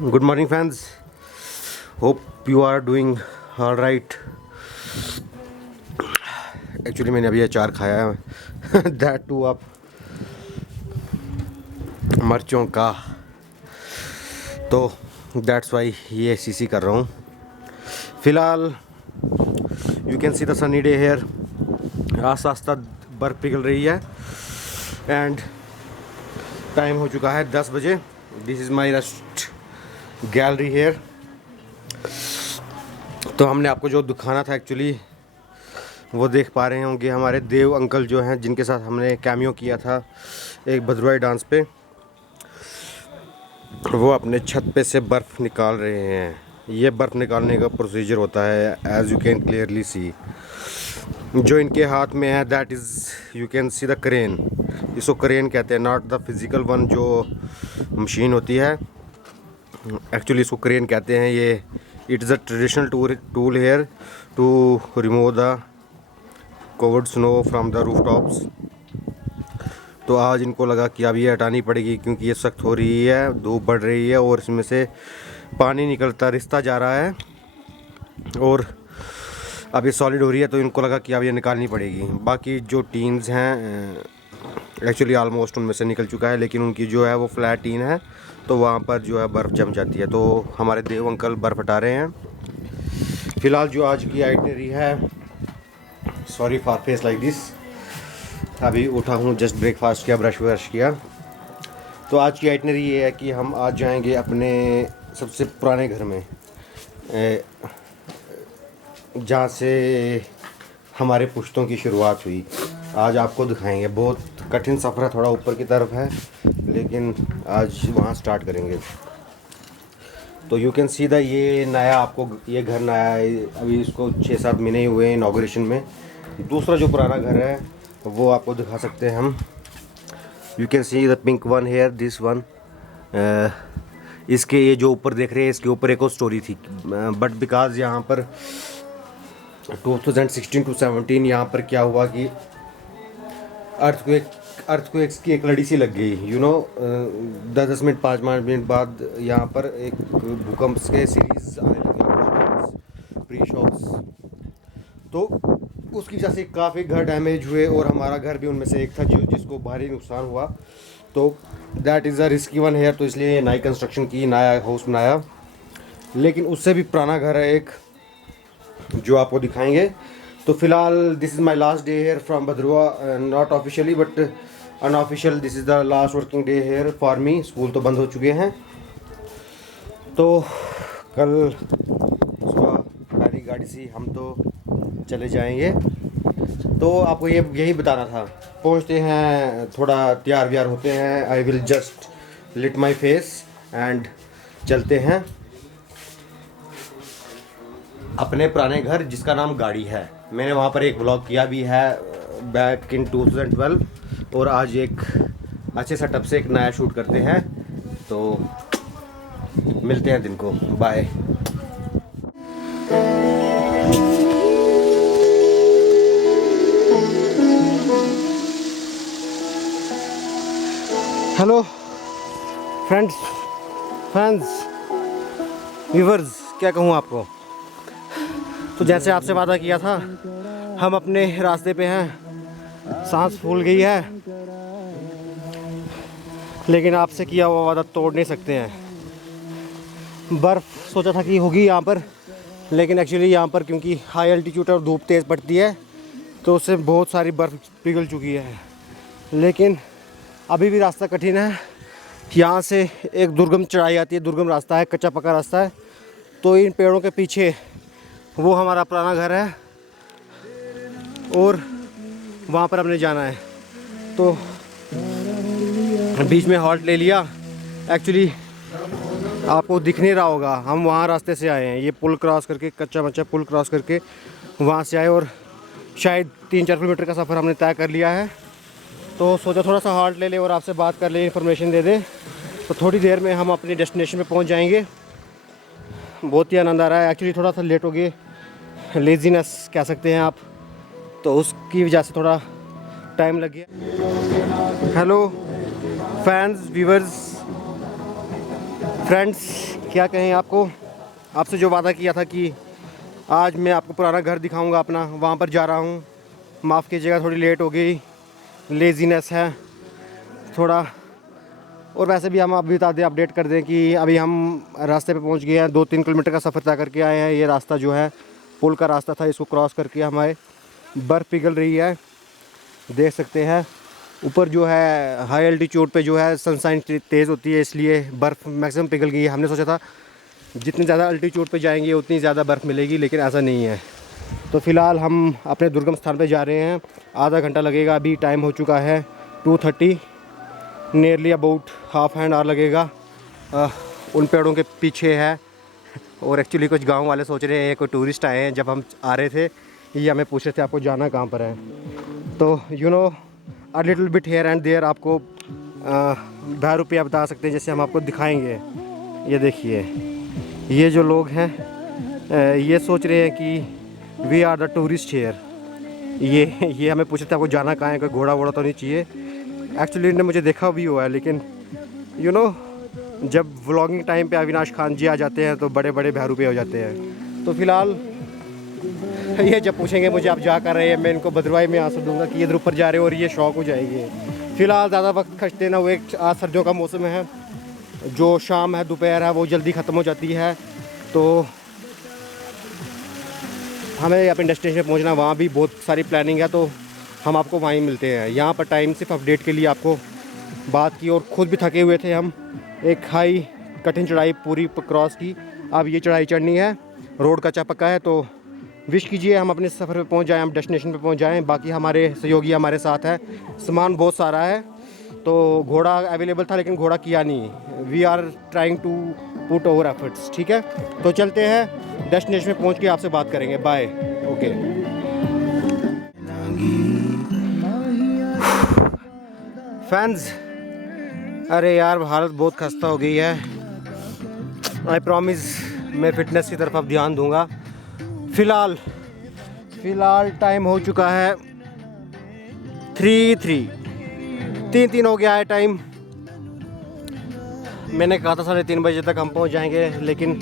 Good morning, fans. Hope you are doing all right. Actually मैंने अभी अचार खाया है दैट टू आप मिर्चों का, तो दैट्स वाई ये सीसी कर रहा हूँ फ़िलहाल। You can see the sunny day here. आस्ता आस्ता बर्फ़ पिघल रही है एंड टाइम हो चुका है 10 बजे। This is my rest gallery here. तो हमने आपको जो दिखाना था एक्चुअली वो देख पा रहे होंगे, हमारे देव अंकल जो हैं जिनके साथ हमने कैमियो किया था एक भद्रवाही डांस पे, वो अपने छत पे से बर्फ़ निकाल रहे हैं। ये बर्फ़ निकालने का प्रोसीजर होता है, as you can clearly see. जो इनके हाथ में है that is you can see the crane. इसको क्रेन कहते हैं, नॉट द फिज़िकल वन जो मशीन होती है, एक्चुअली इसको क्रेन कहते हैं। ये it is a traditional tool here to remove the covered snow from the roof tops. तो आज इनको लगा कि अब ये हटानी पड़ेगी क्योंकि ये सख्त हो रही है, धूप बढ़ रही है और इसमें से पानी निकलता रिश्ता जा रहा है और अब ये सॉलिड हो रही है, तो इनको लगा कि अब ये निकालनी पड़ेगी। बाकी जो टीन्स हैं एक्चुअली ऑलमोस्ट उनमें से निकल चुका है, लेकिन उनकी जो है वो फ्लैट टीन है, तो वहाँ पर जो है बर्फ़ जम जाती है। तो हमारे देव अंकल बर्फ़ हटा रहे हैं। फ़िलहाल जो आज की आइटनरी है, sorry for face like this, अभी उठा हूँ, जस्ट ब्रेकफास्ट किया, ब्रश व्रश किया। तो आज की आइटनरी ये है कि हम आज जाएंगे अपने सबसे पुराने घर में, जहाँ से हमारे पुश्तों की शुरुआत हुई। आज आपको दिखाएंगे। बहुत कठिन सफ़र है, थोड़ा ऊपर की तरफ है, लेकिन आज वहाँ स्टार्ट करेंगे। तो यू कैन सी द ये नया, आपको ये घर नया है, अभी इसको 6-7 महीने ही हुए हैं इनाग्रेशन में। दूसरा जो पुराना घर है वो आपको दिखा सकते हैं हम। You can see the pink one here, this one. इसके ये जो ऊपर देख रहे हैं, इसके ऊपर एक और स्टोरी थी, बट बिकॉज यहाँ पर 2016 to 17 यहाँ पर क्या हुआ कि अर्थक्वेक्स की एक लड़ी सी लग गई, यू नो। 10-10 मिनट 5-5 मिनट बाद यहाँ पर एक भूकंप के सीरीज आने लगे, प्री शॉक्स। तो उसकी वजह से काफ़ी घर डैमेज हुए और हमारा घर भी उनमें से एक था जिसको भारी नुकसान हुआ। तो that is a risky one here, तो इसलिए नई कंस्ट्रक्शन की, नया हाउस बनाया। लेकिन उससे भी पुराना घर है एक जो आपको दिखाएंगे। तो फ़िलहाल this is my last day here from Bhaderwah, not officially but unofficial, this is the last working day here for me. School तो बंद हो चुके हैं, तो कल सुबह पहली गाड़ी से हम तो चले जाएंगे। तो आपको यही बताना था। पहुंचते हैं, थोड़ा तैयार व्यार होते हैं, I will just lit my face and चलते हैं अपने पुराने घर जिसका नाम गाड़ी है। मैंने वहाँ पर एक व्लॉग किया भी है बैक इन 2012, और आज एक अच्छे सेटअप से एक नया शूट करते हैं। तो मिलते हैं दिन को, bye. Hello friends, fans, viewers, क्या कहूँ आपको। तो जैसे आपसे वादा किया था, हम अपने रास्ते पे हैं। सांस फूल गई है, लेकिन आपसे किया हुआ वादा तोड़ नहीं सकते हैं। बर्फ़ सोचा था कि होगी यहाँ पर, लेकिन एक्चुअली यहाँ पर क्योंकि हाई एल्टीट्यूड और धूप तेज़ पड़ती है, तो उससे बहुत सारी बर्फ़ पिघल चुकी है। लेकिन अभी भी रास्ता कठिन है। यहाँ से एक दुर्गम चढ़ाई आती है, दुर्गम रास्ता है, कच्चा पक्का रास्ता है। तो इन पेड़ों के पीछे वो हमारा पुराना घर है और वहाँ पर हमने जाना है। तो बीच में हॉल्ट ले लिया। एक्चुअली आपको दिख नहीं रहा होगा, हम वहाँ रास्ते से आए हैं, ये पुल क्रॉस करके, कच्चा बच्चा पुल क्रॉस करके वहाँ से आए, और शायद 3-4 किलोमीटर का सफ़र हमने तय कर लिया है। तो सोचा थोड़ा सा हॉल्ट ले ले और आपसे बात कर ले, इन्फॉर्मेशन दे दे। तो थोड़ी देर में हम अपनी डेस्टिनेशन पे पहुंच जाएंगे। बहुत ही आनंद आ रहा है। एक्चुअली थोड़ा सा लेट हो गए, लेज़ीनेस कह सकते हैं आप, तो उसकी वजह से थोड़ा टाइम लग गया। हेलो फैंस, व्यूवर्स, फ्रेंड्स क्या कहें आपको, आपसे जो वादा किया था कि आज मैं आपको पुराना घर दिखाऊंगा अपना, वहाँ पर जा रहा हूँ। माफ़ कीजिएगा थोड़ी लेट हो गई, लेज़ीनेस है थोड़ा। और वैसे भी हम अभी बता दें, अपडेट कर दें कि अभी हम रास्ते पे पहुँच गए हैं। 2-3 किलोमीटर का सफ़र तय करके आए हैं। ये रास्ता जो है पुल का रास्ता था, इसको क्रॉस करके हमारे बर्फ़ पिघल रही है, देख सकते हैं। ऊपर जो है हाई एल्टीट्यूड पे जो है सनशाइन तेज़ होती है, इसलिए बर्फ़ मैक्सिमम पिघल गई है। हमने सोचा था जितनी ज़्यादा अल्टीट्यूड पे जाएंगे उतनी ज़्यादा बर्फ़ मिलेगी, लेकिन ऐसा नहीं है। तो फ़िलहाल हम अपने दुर्गम स्थान पे जा रहे हैं। आधा घंटा लगेगा, अभी टाइम हो चुका है 2:30, nearly about half an hour लगेगा। उन पेड़ों के पीछे है। और एक्चुअली कुछ गांव वाले सोच रहे हैं कोई टूरिस्ट आए हैं। जब हम आ रहे थे ये हमें पूछ रहे थे आपको जाना कहाँ पर है। तो you know a little bit here and there आपको ₹10 बता सकते हैं, जैसे हम आपको दिखाएंगे। ये देखिए, ये जो लोग हैं ये सोच रहे हैं कि we are the tourist here. ये हमें पूछ रहे थे आपको जाना कहाँ है, कोई घोड़ा वोड़ा तो नहीं चाहिए। एक्चुअली इन्होंने मुझे देखा भी हुआ है, लेकिन यू नो जब व्लॉगिंग टाइम पे अविनाश खान जी आ जाते हैं तो बड़े बड़े ₹10 हो जाते हैं। तो फ़िलहाल ये जब पूछेंगे मुझे आप जा कर रहे हैं, मैं इनको भद्रवाही में आंसर दूंगा कि इधर ऊपर जा रहे हो, और ये शौक हो जाएगी। फ़िलहाल ज़्यादा वक्त खर्चते ना हुए, आज सर्दियों का मौसम है, जो शाम है दोपहर है वो जल्दी ख़त्म हो जाती है। तो हमें अपने डेस्टिनेशन पहुंचना, वहाँ भी बहुत सारी प्लानिंग है, तो हम आपको वहीं मिलते हैं। यहाँ पर टाइम सिर्फ अपडेट के लिए आपको बात की, और ख़ुद भी थके हुए थे हम। एक हाई कठिन चढ़ाई पूरी क्रॉस की, अब ये चढ़ाई चढ़नी है। रोड कच्चा पक्का है, तो विश कीजिए हम अपने सफ़र पे पहुंच जाएं, हम डेस्टिनेशन पे पहुंच जाएं। बाकी हमारे सहयोगी हमारे साथ है, सामान बहुत सारा है। तो घोड़ा अवेलेबल था लेकिन घोड़ा किया नहीं। We are trying to put over efforts, ठीक है। तो चलते हैं, डेस्टिनेशन में पहुंच के आपसे बात करेंगे। Bye, okay. फैंस, अरे यार हालत बहुत खस्ता हो गई है। आई प्रॉमिस मैं फ़िटनेस की तरफ अब ध्यान दूंगा। फ़िलहाल टाइम हो चुका है 3 हो गया है टाइम। मैंने कहा था 3:30 बजे तक हम पहुंच जाएंगे, लेकिन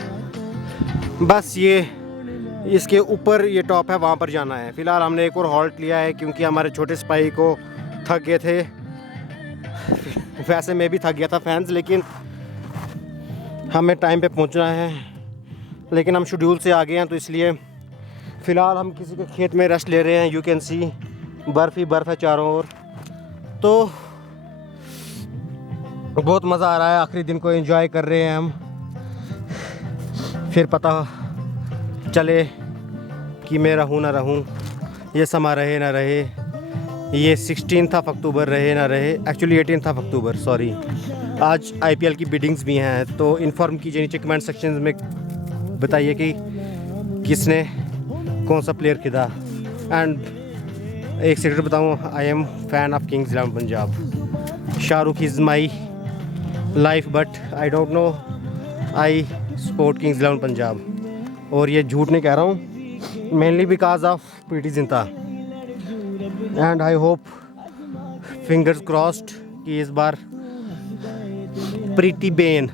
बस ये इसके ऊपर ये टॉप है, वहाँ पर जाना है। फ़िलहाल हमने एक और हॉल्ट लिया है क्योंकि हमारे छोटे सिपाही को थक गए थे। वैसे मैं भी थक गया था फैंस, लेकिन हमें टाइम पे पहुंचना है, लेकिन हम शेड्यूल से आगे हैं, तो इसलिए फ़िलहाल हम किसी के खेत में रेस्ट ले रहे हैं। यू कैन सी बर्फ़ ही बर्फ़ है चारों ओर। तो बहुत मज़ा आ रहा है, आखिरी दिन को एंजॉय कर रहे हैं हम। फिर पता चले कि मैं रहूँ ना रहूँ, ये समा रहे ना रहे, ये 16 अक्टूबर रहे ना रहे, एक्चुअली 18 अक्टूबर, सॉरी। आज IPL की बिडिंग्स भी हैं, तो इन्फॉर्म कीजिए नीचे कमेंट सेक्शन में, बताइए कि किसने कौन सा प्लेयर खरीदा। एंड एक सीक्रेट बताऊँ, I am fan of Kings 11 Punjab. Shahrukh is my life, but I don't no, I support Kings 11 Punjab. और ये झूठ नहीं कह रहा हूँ, mainly because of Preity Zinta. And I hope, fingers crossed, कि इस बार प्रीति बेन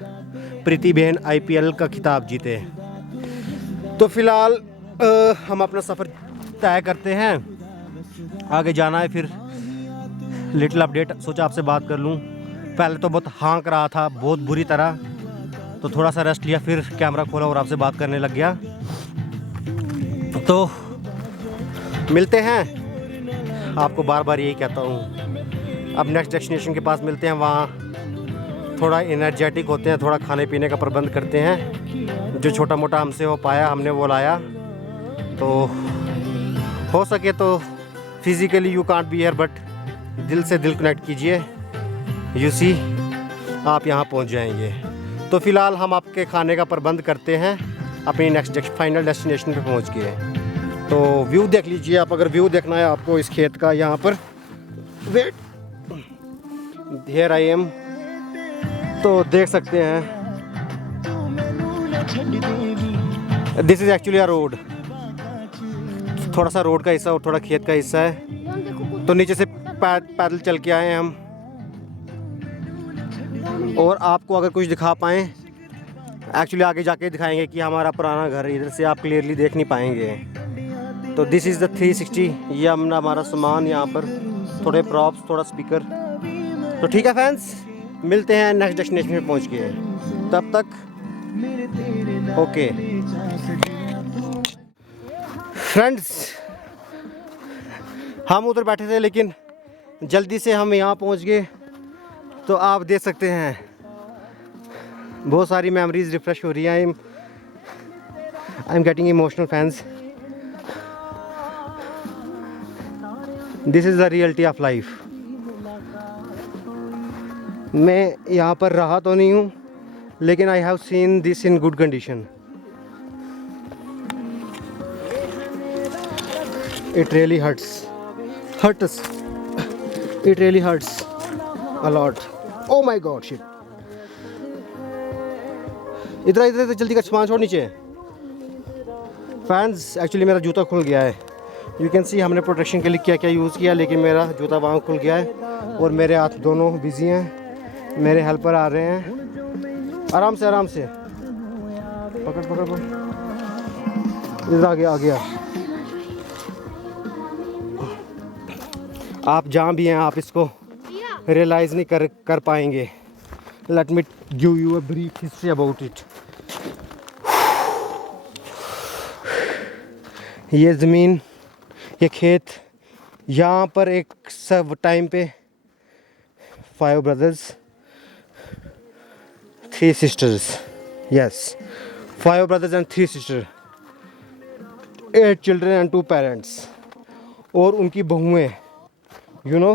IPL का खिताब जीते। तो फ़िलहाल हम अपना सफ़र तय करते हैं, आगे जाना है। फिर लिटिल अपडेट सोचा आपसे बात कर लूँ। पहले तो बहुत हाँक रहा था, बहुत बुरी तरह, तो थोड़ा सा रेस्ट लिया, फिर कैमरा खोला और आपसे बात करने लग गया। तो मिलते हैं, आपको बार बार यही कहता हूँ। अब नेक्स्ट डेस्टिनेशन के पास मिलते हैं, वहाँ थोड़ा एनर्जेटिक होते हैं, थोड़ा खाने पीने का प्रबंध करते हैं। जो छोटा मोटा हमसे हो पाया हमने वो लाया। तो हो सके तो physically you can't be here, but दिल से दिल कनेक्ट कीजिए, यू सी आप यहाँ पहुँच जाएंगे। तो फ़िलहाल हम आपके खाने का प्रबंध करते हैं अपनी नेक्स्ट फाइनल डेस्टिनेशन पे पहुँच के। तो व्यू देख लीजिए आप, अगर व्यू देखना है आपको इस खेत का, यहाँ पर वेट, हियर आई एम, तो देख सकते हैं। This is actually a road, थोड़ा सा रोड का हिस्सा और थोड़ा खेत का हिस्सा है। तो नीचे से पैदल चल के आए हैं हम, और आपको अगर कुछ दिखा पाएँ एक्चुअली आगे जाके दिखाएंगे कि हमारा पुराना घर इधर से आप क्लियरली देख नहीं पाएंगे। तो दिस इज़ द 360। ये हमने हमारा सामान यहाँ पर, थोड़े प्रॉप्स, थोड़ा स्पीकर। तो ठीक है फैंस, मिलते हैं नेक्स्ट डेस्टिनेशन में पहुँच के। तब तक ओके फ्रेंड्स, हम उधर बैठे थे लेकिन जल्दी से हम यहाँ पहुँच गए। तो आप देख सकते हैं बहुत सारी मेमोरीज रिफ्रेश हो रही हैं। I am getting emotional fans. This is the reality of life. मैं यहाँ पर रहा तो नहीं हूँ लेकिन I have seen this in good condition. It really hurts it really hurts a lot. Oh my God shit. इधर इधर जल्दी का सामान छोड़ नीचे। फैंस एक्चुअली मेरा जूता खुल गया है। यू कैन सी हमने प्रोटेक्शन के लिए क्या क्या यूज़ किया, लेकिन मेरा जूता वहाँ खुल गया है और मेरे हाथ दोनों बिजी हैं। मेरे हेल्पर आ रहे हैं। आराम से आराम से पकड़ पकड़ पकड़। इधर आ गया। आप जहाँ भी हैं आप इसको रियलाइज़ नहीं कर पाएंगे। Let me give you a brief history about it. ये ज़मीन, ये खेत, यहाँ पर एक सब टाइम पे 5 brothers 3 sisters, yes 5 brothers and 3 sisters, 8 children and 2 parents, और उनकी बहुएं, you know,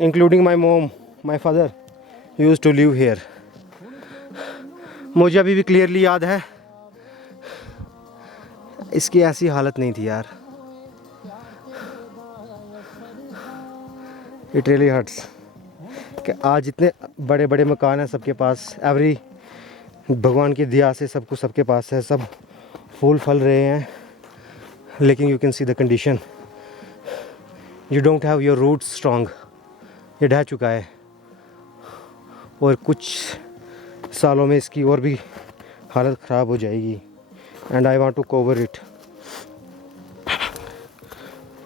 including my mom, my father used to live here. मुझे अभी भी क्लियरली याद है, इसकी ऐसी हालत नहीं थी यार। इट रियली हर्ट्स कि आज इतने बड़े बड़े मकान हैं सबके पास। एवरी भगवान की दया से सब कुछ सबके पास है, सब फूल फल रहे हैं, लेकिन you can see the condition. You don't have your roots strong. ये ढह चुका है और कुछ सालों में इसकी और भी हालत ख़राब हो जाएगी। And I want to cover it.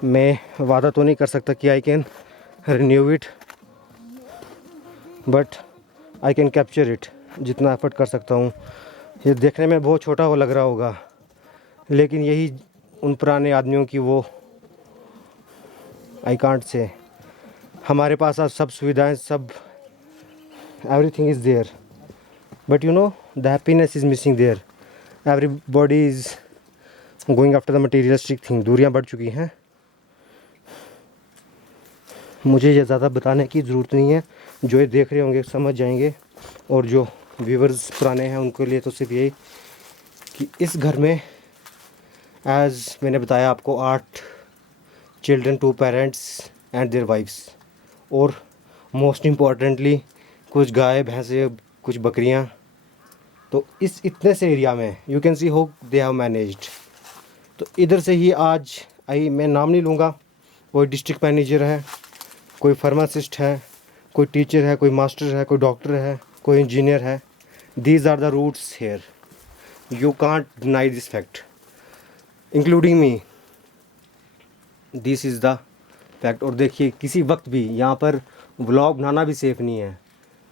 मैं वादा तो नहीं कर सकता कि I can renew it, but I can capture it. जितना एफर्ट कर सकता हूँ। ये देखने में बहुत छोटा वो लग रहा होगा, लेकिन यही उन पुराने आदमियों की वो आई कांट से। हमारे पास आज सब सुविधाएं, सब everything is there, but you know the happiness is missing there. Everybody is going after the materialistic thing. दूरियां बढ़ चुकी हैं। मुझे ये ज़्यादा बताने की ज़रूरत नहीं है, जो ये देख रहे होंगे समझ जाएंगे। और जो व्यूवर्स पुराने हैं उनके लिए तो सिर्फ यही कि इस घर में एज़ मैंने बताया आपको 8 children, 2 parents and their wives, और मोस्ट इम्पॉर्टेंटली कुछ गाय भैंसे, कुछ बकरियां। तो इस इतने से एरिया में you can see how they have managed. तो इधर से ही आज मैं नाम नहीं लूँगा, कोई डिस्ट्रिक्ट मैनेजर है, कोई फार्मासिस्ट है, कोई टीचर है, कोई मास्टर है, कोई डॉक्टर है, कोई इंजीनियर है। These are the roots here. You can't deny this fact, including me. This is the fact. और देखिए किसी वक्त भी यहाँ पर व्लॉग बनाना भी सेफ़ नहीं है।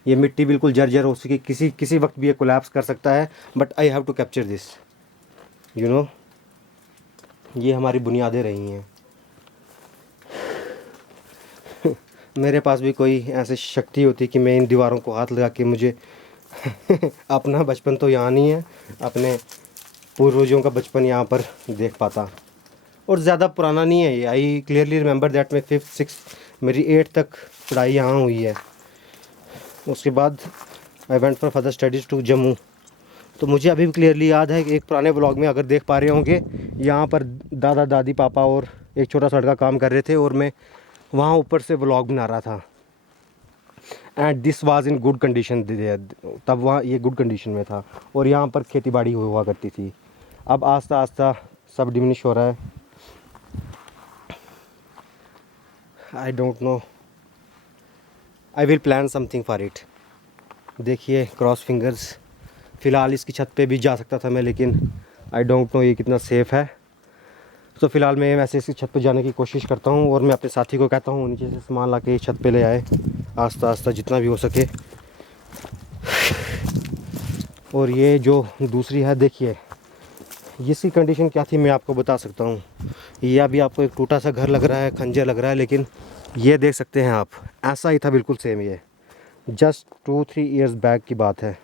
ये मिट्टी बिल्कुल जर्जर हो सके, किसी वक्त भी ये कोलैप्स कर सकता है, but I have to capture this, you know. ये हमारी बुनियादें रही हैं। मेरे पास भी कोई ऐसी शक्ति होती कि मैं इन दीवारों को हाथ लगा के मुझे अपना बचपन तो यहाँ नहीं है, अपने पूर्वजों का बचपन यहाँ पर देख पाता। और ज़्यादा पुराना नहीं है ये। आई क्लियरली रिमेंबर दैट मैं 5th 6th मेरी 8th तक पढ़ाई यहाँ हुई है। उसके बाद I went for further studies to Jammu. तो मुझे अभी भी क्लियरली याद है कि एक पुराने ब्लॉग में अगर देख पा रहे होंगे, यहाँ पर दादा दादी पापा और एक छोटा सा लड़का काम कर रहे थे और मैं वहाँ ऊपर से व्लॉग बना रहा था। And this was in good condition. तब वहाँ ये गुड कंडीशन में था और यहाँ पर खेती बाड़ी हुआ करती थी। अब आस्ता आस्ता सब डिमिनिश हो रहा है। आई don't no, I will plan something for it. देखिए क्रॉस फ़िलहाल इसकी छत पे भी जा सकता था मैं, लेकिन आई डोंट नो ये कितना सेफ़ है। तो फ़िलहाल मैं वैसे इसकी छत पे जाने की कोशिश करता हूँ और मैं अपने साथी को कहता हूँ नीचे से सामान ला के छत पे ले आए, आस्ता आस्ता जितना भी हो सके। और ये जो दूसरी है, देखिए इसकी कंडीशन क्या थी मैं आपको बता सकता हूँ। ये अभी आपको एक टूटा सा घर लग रहा है, खंजर लग रहा है, लेकिन ये देख सकते हैं आप, ऐसा ही था बिल्कुल सेम। ये जस्ट 2-3 ईयर्स बैक की बात है।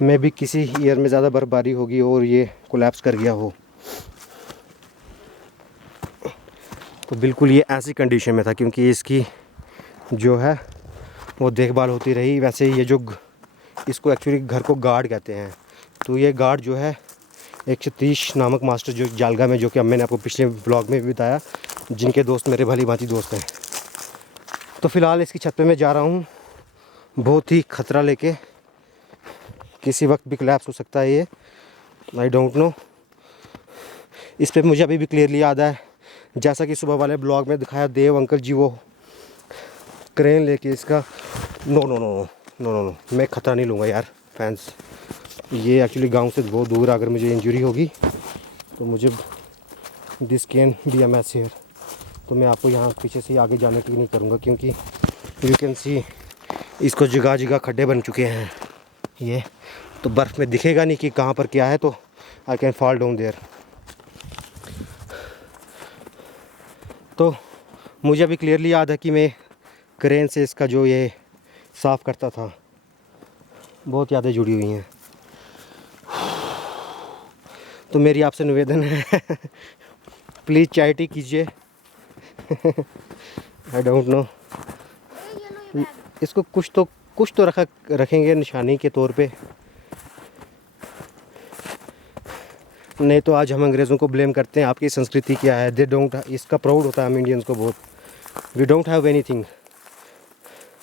मे भी किसी ईयर में ज़्यादा बर्फबारी होगी और ये कोलैप्स कर गया हो। तो बिल्कुल ये ऐसी कंडीशन में था, क्योंकि इसकी जो है वो देखभाल होती रही। वैसे ये जो इसको एक्चुअली घर को गार्ड कहते हैं। तो ये गार्ड जो है एक सतीश नामक मास्टर जो जालगा में, जो कि मैंने आपको पिछले ब्लॉग में भी बताया, जिनके दोस्त मेरे भली भांति दोस्त हैं। तो फ़िलहाल इसकी छत पे मैं जा रहा हूँ, बहुत ही ख़तरा लेके। किसी वक्त भी कोलैप्स हो सकता है ये, आई डोंट नो। इस पे मुझे अभी भी क्लियरली याद है, जैसा कि सुबह वाले ब्लॉग में दिखाया, देव अंकल जी वो क्रेन लेके इसका no no no no no no मैं ख़तरा नहीं लूँगा यार फैंस। ये एक्चुअली गांव से बहुत दूर है। अगर मुझे इंजरी होगी तो मुझे this can be a mess here. तो मैं आपको यहाँ पीछे से आगे जाने की नहीं करूँगा, क्योंकि यू कैन सी इसको जगह जगह खड्डे बन चुके हैं। ये तो बर्फ़ में दिखेगा नहीं कि कहाँ पर क्या है, तो I can fall down there. तो मुझे अभी क्लियरली याद है कि मैं क्रेन से इसका जो ये साफ़ करता था। बहुत यादें जुड़ी हुई हैं। तो मेरी आपसे निवेदन है प्लीज़ चाय टी कीजिए। आई डोंट नो, इसको कुछ तो रखेंगे निशानी के तौर पे। नहीं तो आज हम अंग्रेज़ों को ब्लेम करते हैं, आपकी संस्कृति क्या है, दे डोंट, इसका प्राउड होता है हम इंडियंस को बहुत। We don't have anything.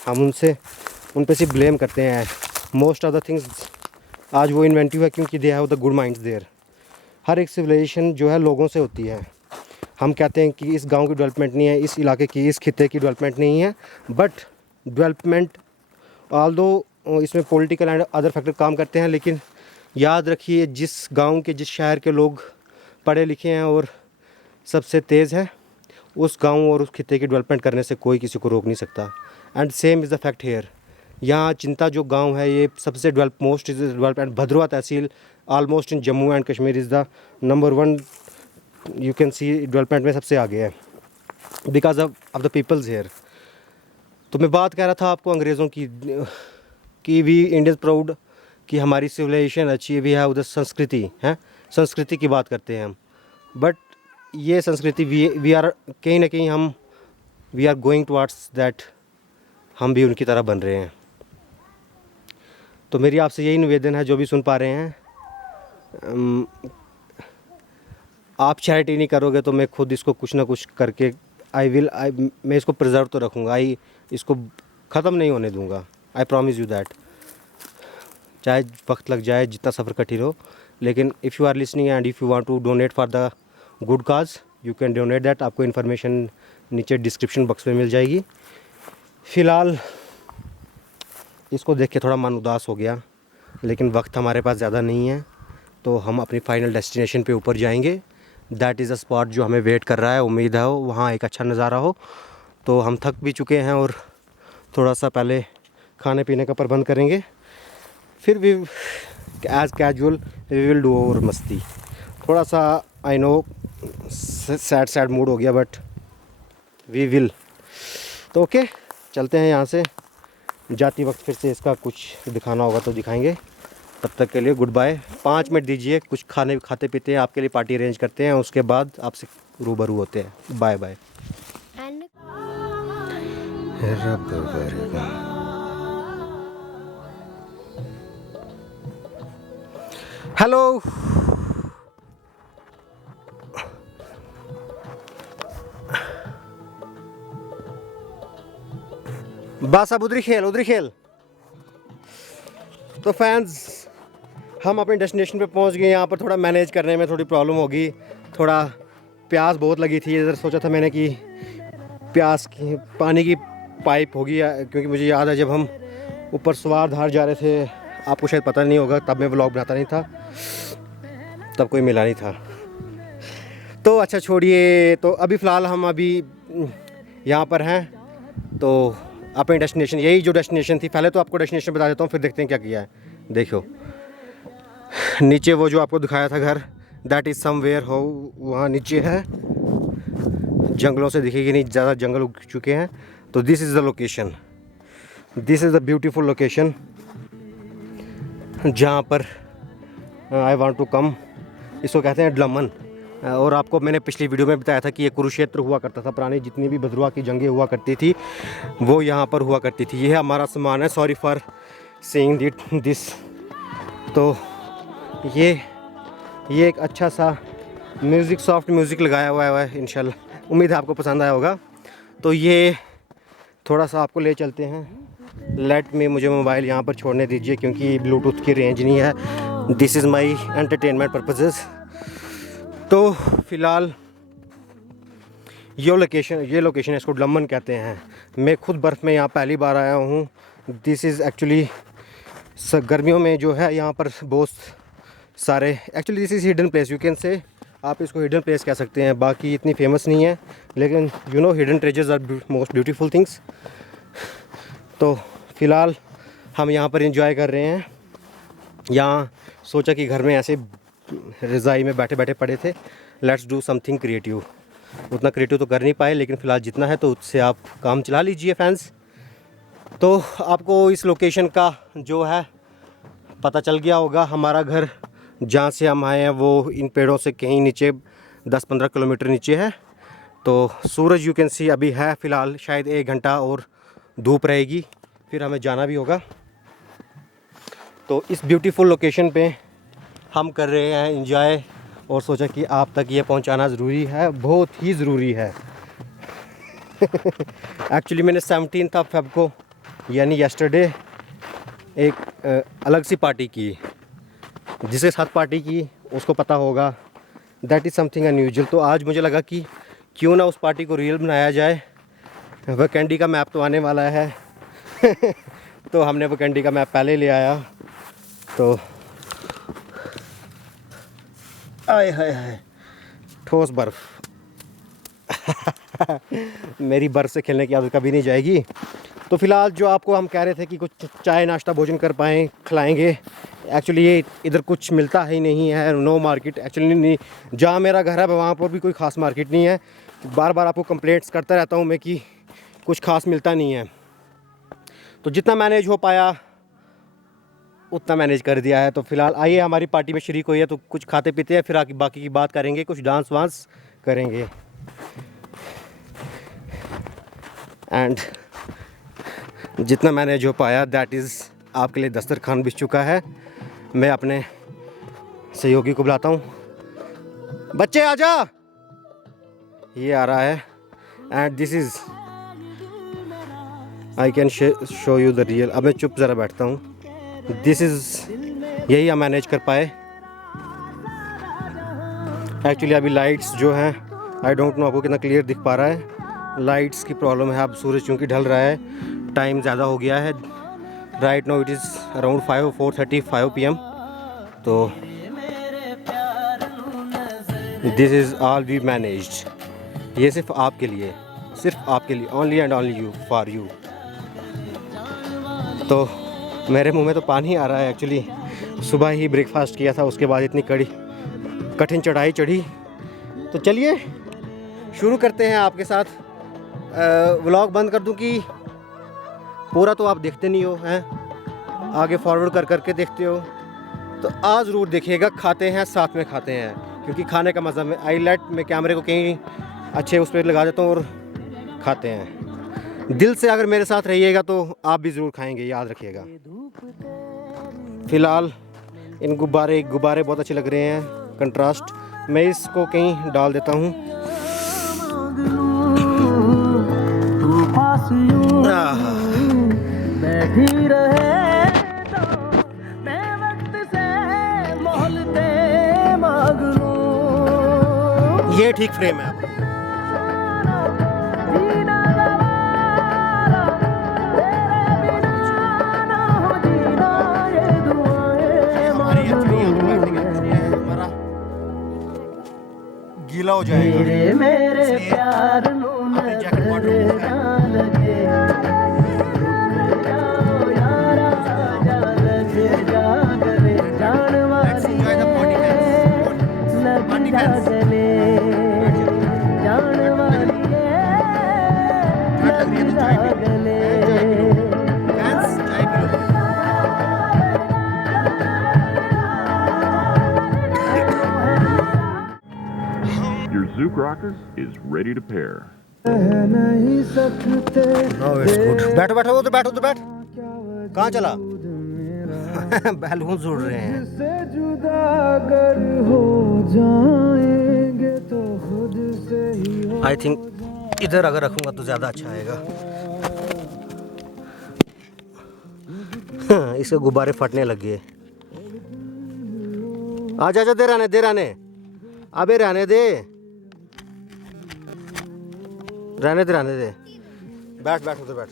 हम उन पे सिर्फ ब्लेम करते हैं। मोस्ट ऑफ द थिंग्स आज वो इन्वेंटिव है, क्योंकि they have the good minds there. हर एक सिविलाइजेशन जो है लोगों से होती है। हम कहते हैं कि इस गांव की डेवलपमेंट नहीं है, इस इलाके की, इस खित्ते की डेवलपमेंट नहीं है, बट डेवलपमेंट ऑल्दो इसमें पॉलिटिकल एंड अदर फैक्टर काम करते हैं, लेकिन याद रखिए जिस गांव के, जिस शहर के लोग पढ़े लिखे हैं और सबसे तेज़ हैं, उस गांव और उस खित्ते की डेवलपमेंट करने से कोई किसी को रोक नहीं सकता। And same is the fact here. यहाँ चिंता जो गांव है ये सबसे most is develop, and Bhaderwah tehsil almost in Jammu and Kashmir is the number 1, you can see development में सबसे आगे है, because of the peoples here. तो मैं बात कह रहा था आपको अंग्रेज़ों की, कि वी इंडियंस प्राउड कि हमारी सिविलाइजेशन अच्छी, वी हैव द संस्कृति है, संस्कृति की बात करते हैं हम। बट ये संस्कृति वी आर कहीं ना कहीं हम we are going towards that, हम भी उनकी तरह बन रहे हैं। तो मेरी आपसे यही निवेदन है, जो भी सुन पा रहे हैं, आप चैरिटी नहीं करोगे तो मैं खुद इसको कुछ ना कुछ करके मैं इसको प्रिजर्व तो रखूँगा, इसको ख़त्म नहीं होने दूँगा। I promise you that. चाहे वक्त लग जाए, जितना सफ़र कठिन हो, लेकिन if you are listening and if you want to donate for the good cause, you can donate that. आपको इन्फॉर्मेशन नीचे डिस्क्रिप्शन बॉक्स में मिल जाएगी। फ़िलहाल इसको देख के थोड़ा मन उदास हो गया, लेकिन वक्त हमारे पास ज़्यादा नहीं है, तो हम अपनी फाइनल डेस्टिनेशन पे ऊपर जाएंगे। दैट इज़ अ स्पॉट जो हमें वेट कर रहा है। उम्मीद है वहाँ एक अच्छा नज़ारा हो। तो हम थक भी चुके हैं और थोड़ा सा पहले खाने पीने का प्रबंध करेंगे, फिर भी as casual we will do और मस्ती। थोड़ा सा आई नो सैड मूड हो गया, बट वी विल। तो ओके, चलते हैं यहाँ से। जाती वक्त फिर से इसका कुछ दिखाना होगा तो दिखाएंगे। तब तक के लिए गुड बाय। 5 मिनट दीजिए, कुछ खाते पीते हैं, आपके लिए पार्टी अरेंज करते हैं, उसके बाद आपसे रूबरू होते हैं। Bye bye. हेलो, बस अब उधर ही खेल। तो फैंस, हम अपने डेस्टिनेशन पे पहुंच गए। यहाँ पर थोड़ा मैनेज करने में थोड़ी प्रॉब्लम होगी, थोड़ा प्यास बहुत लगी थी। इधर सोचा था मैंने कि प्यास की पानी की पाइप होगी, क्योंकि मुझे याद है जब हम ऊपर सवार धार जा रहे थे आपको शायद पता नहीं होगा, तब मैं व्लॉग बनाता नहीं था, तब कोई मिला नहीं था। तो अच्छा छोड़िए, तो अभी फ़िलहाल हम अभी यहाँ पर हैं। तो अपनी डेस्टिनेशन, यही जो डेस्टिनेशन थी, पहले तो आपको डेस्टिनेशन बता देता हूँ, फिर देखते हैं क्या किया है। देखो नीचे वो जो आपको दिखाया था घर, दैट इज़ समवेयर हो, वहाँ नीचे है, जंगलों से दिखेगी नहीं, ज़्यादा जंगल उग चुके हैं। तो this is the location, this is the beautiful location जहाँ पर आई वांट टू कम। इसको कहते हैं डलमन। और आपको मैंने पिछली वीडियो में बताया था कि ये कुरुक्षेत्र हुआ करता था, पुरानी जितनी भी भद्रवा की जंगें हुआ करती थी वो यहाँ पर हुआ करती थी। ये हमारा सामान है, सॉरी फॉर सेइंग दिस। तो ये एक अच्छा सा म्यूज़िक, सॉफ्ट म्यूज़िक लगाया हुआ है, इंशाल्लाह उम्मीद है आपको पसंद आया होगा। तो ये थोड़ा सा आपको ले चलते हैं। लेट में मुझे मोबाइल यहाँ पर छोड़ने दीजिए क्योंकि ब्लूटूथ की रेंज नहीं है। This is my entertainment purposes. तो फ़िलहाल ये लोकेशन है, इसको डलमन कहते हैं। मैं खुद बर्फ़ में यहाँ पहली बार आया हूँ। दिस इज़ एक्चुअली गर्मियों में जो है यहाँ पर बहुत सारे, actually this is hidden place, you can say, आप इसको हिडन प्लेस कह सकते हैं। बाकी इतनी फेमस नहीं है, लेकिन you know hidden treasures are most beautiful things. तो फ़िलहाल हम यहाँ पर एंजॉय कर रहे हैं। यहाँ सोचा कि घर में ऐसे रज़ाई में बैठे बैठे पड़े थे, लेट्स डू समथिंग क्रिएटिव। उतना क्रिएटिव तो कर नहीं पाए, लेकिन फ़िलहाल जितना है तो उससे आप काम चला लीजिए फैंस। तो आपको इस लोकेशन का जो है पता चल गया होगा। हमारा घर जहाँ से हम आए हैं वो इन पेड़ों से कहीं नीचे 10-15 किलोमीटर नीचे है। तो सूरज यू कैन सी अभी है फ़िलहाल, शायद 1 घंटा और धूप रहेगी, फिर हमें जाना भी होगा। तो इस ब्यूटीफुल लोकेशन पे हम कर रहे हैं एंजॉय, और सोचा कि आप तक ये पहुंचाना ज़रूरी है, बहुत ही ज़रूरी है। एक्चुअली मैंने 17 फ़रवरी को यानी यस्टरडे एक अलग सी पार्टी की, जिसके साथ पार्टी की उसको पता होगा, दैट इज़ समथिंग अनयूजुअल। तो आज मुझे लगा कि क्यों ना उस पार्टी को रियल बनाया जाए। वैकेंडी का मैप तो आने वाला है तो हमने वैकेंडी का मैप पहले ले आया। तो आय हाय हाय ठोस बर्फ़ मेरी बर्फ़ से खेलने की आदत कभी नहीं जाएगी। तो फ़िलहाल जो आपको हम कह रहे थे कि कुछ चाय नाश्ता भोजन कर पाएँ, खिलाएँगे। एक्चुअली ये इधर कुछ मिलता ही नहीं है, नो मार्केट एक्चुअली नहीं। जहाँ मेरा घर है वहाँ पर भी कोई ख़ास मार्केट नहीं है। बार बार आपको कंप्लेंट्स करता रहता हूँ मैं कि कुछ ख़ास मिलता नहीं है। तो जितना मैनेज हो पाया उतना मैनेज कर दिया है। तो फ़िलहाल आइए हमारी पार्टी में शरीक होइए, तो कुछ खाते पीते हैं, फिर आगे बाकी की बात करेंगे, कुछ डांस वांस करेंगे। एंड जितना मैनेज हो पाया दैट इज़ आपके लिए दस्तरखान बिछ चुका है। मैं अपने सहयोगी को बुलाता हूँ, बच्चे आजा, ये आ रहा है। And this is I can show you the real. अब मैं चुप ज़रा बैठता हूँ। दिस इज़ यही हम मैनेज कर पाए। एक्चुअली अभी लाइट्स जो हैं, आई डोंट नो आपको कितना क्लियर दिख पा रहा है, लाइट्स की प्रॉब्लम है। अब सूरज चूँकि ढल रहा है, टाइम ज़्यादा हो गया है। Right now it is around 4:35 PM। तो this is all we managed. ये सिर्फ आपके लिए, only and only you, for you. तो मेरे मुंह में तो पानी आ रहा है। एक्चुअली सुबह ही ब्रेकफास्ट किया था, उसके बाद इतनी कठिन चढ़ाई चढ़ी। तो चलिए शुरू करते हैं आपके साथ। व्लॉग बंद कर दूं कि पूरा तो आप देखते नहीं हो, हैं आगे फॉरवर्ड कर करके देखते हो। तो आज ज़रूर देखिएगा, खाते हैं साथ में खाते हैं, क्योंकि खाने का मज़ा में मैं कैमरे को कहीं अच्छे उस पर लगा देता हूँ और खाते हैं। दिल से अगर मेरे साथ रहिएगा तो आप भी ज़रूर खाएंगे, याद रखिएगा। फ़िलहाल इन गुब्बारे बहुत अच्छे लग रहे हैं, कंट्रास्ट। मैं इसको कहीं डाल देता हूँ। बैठी रहे तो मैं वक्त से मोहलते मांग लूं। ये ठीक फ्रेम है। गीला हो जाएगा। मेरे इसलिए प्यार अपनी jacket water Your Zook Rocker is ready to pair. बैठो बैठो उधर बैठो उधर बैठ। कहाँ चला? बैलून उड़ रहे हैं। आई थिंक इधर अगर रखूंगा तो ज़्यादा अच्छा आएगा। इसके गुब्बारे फटने लग गए। आजा आजा, दे रहने अबे रहने दे बैठ बैठ उधर बैठ।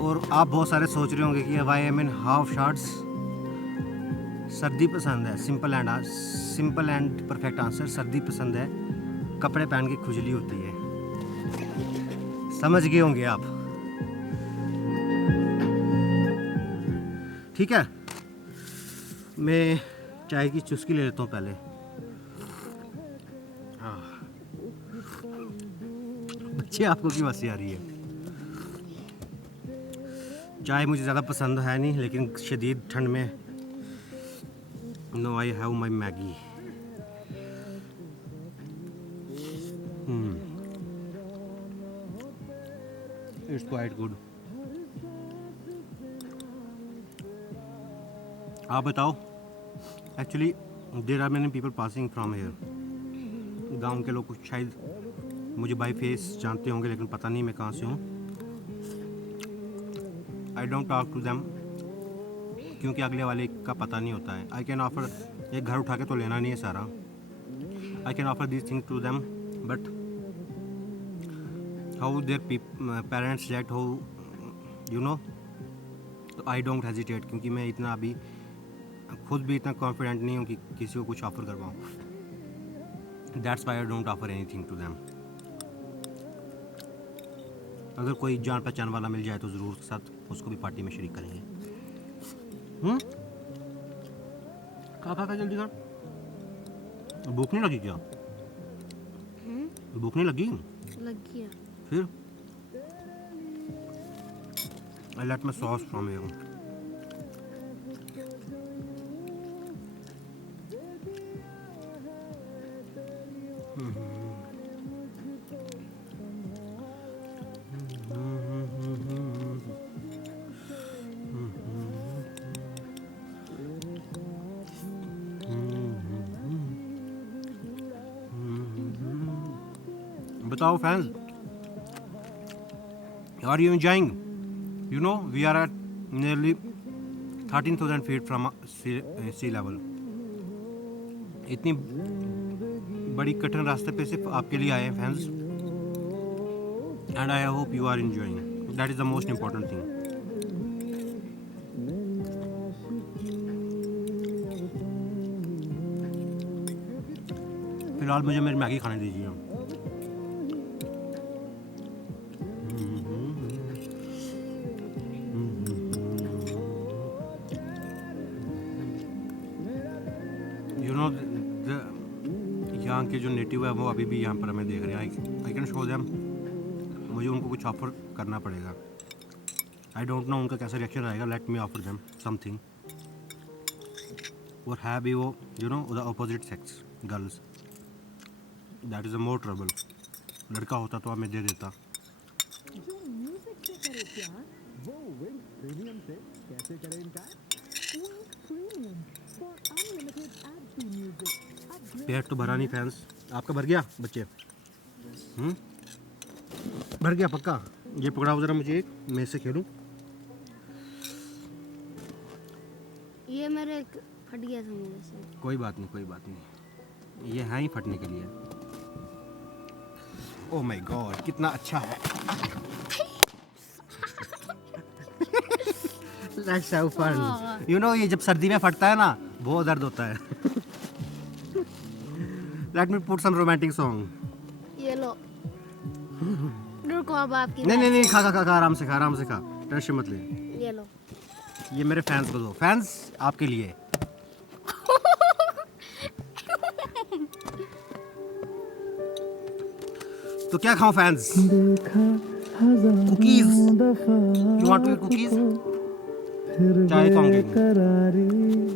और आप बहुत सारे सोच रहे होंगे कि why am in half shorts. सर्दी पसंद है, सिंपल एंड परफेक्ट आंसर। सर्दी पसंद है, कपड़े पहन के खुजली होती है। समझ गए होंगे आप, ठीक है। मैं चाय की चुस्की ले लेता हूँ पहले। बच्चे आपको क्यों हंसी आ रही है? चाय मुझे ज़्यादा पसंद है नहीं, लेकिन शदीद ठंड में no I have my Maggi. It's quite good. आप बताओ। Actually there are many people passing from here. गांव के लोग कुछ शायद मुझे बाई फेस जानते होंगे, लेकिन पता नहीं मैं कहाँ से हूँ। I don't talk to them, क्योंकि अगले वाले का पता नहीं होता है। आई कैन ऑफर, एक घर उठा के तो लेना नहीं है सारा। I can offer this thing to them, but how their parents react, how you know, तो आई डोंट हेजिटेट, क्योंकि मैं इतना अभी खुद भी इतना कॉन्फिडेंट नहीं हूँ कि किसी को कुछ ऑफर कर पाऊँ। That's why I don't offer anything to them. अगर कोई जान पहचान वाला मिल जाए तो ज़रूर उसके साथ उसको भी पार्टी में शरीक करेंगे। खा जल्दी खा। भूख नहीं लगी क्या? भूख नहीं लगी? लग गया। फिर I let my sauce from here. बताओ fans, are you enjoying? You know we are at nearly 13,000 feet from sea level. इतनी बड़ी कठिन रास्ते पे सिर्फ आपके लिए आए हैं fans, and I hope you are enjoying. That is the most important thing. फिलहाल मुझे मेरी मैगी खाने दीजिए। यू नो यहाँ के जो नेटिव है वो अभी भी यहाँ पर हमें देख रहे हैं। I can show them. मुझे उनको कुछ ऑफर करना पड़ेगा। आई डोंट नो उनका कैसा रिएक्शन आएगा। Let me offer them something. और है भी वो you know the opposite sex girls, that is a more trouble. लड़का होता तो हमें दे देता। पेट तो भरा नहीं फैंस। आपका भर गया बच्चे? भर गया पक्का? ये पकड़ाओ ज़रा मुझे, एक मैं इससे खेलूँ। ये मेरे फट गया था मेरे से। कोई बात नहीं, कोई बात नहीं, ये है ही फटने के लिए। ओह माय गॉड, कितना अच्छा है। Let's have fun. You know ये जब सर्दी में फटता है ना बहुत दर्द होता है। Let me put some romantic song. ये लो। रुको अब आपकी नहीं नहीं नहीं, खा खा खा खा, आराम से खा, आराम से खा, टेंशन मत ले। ये लो। ये मेरे फैंस को दो, फैंस आपके लिए। तो क्या खाऊं fans? Cookies, you want to eat cookies? चाय खाऊंगे,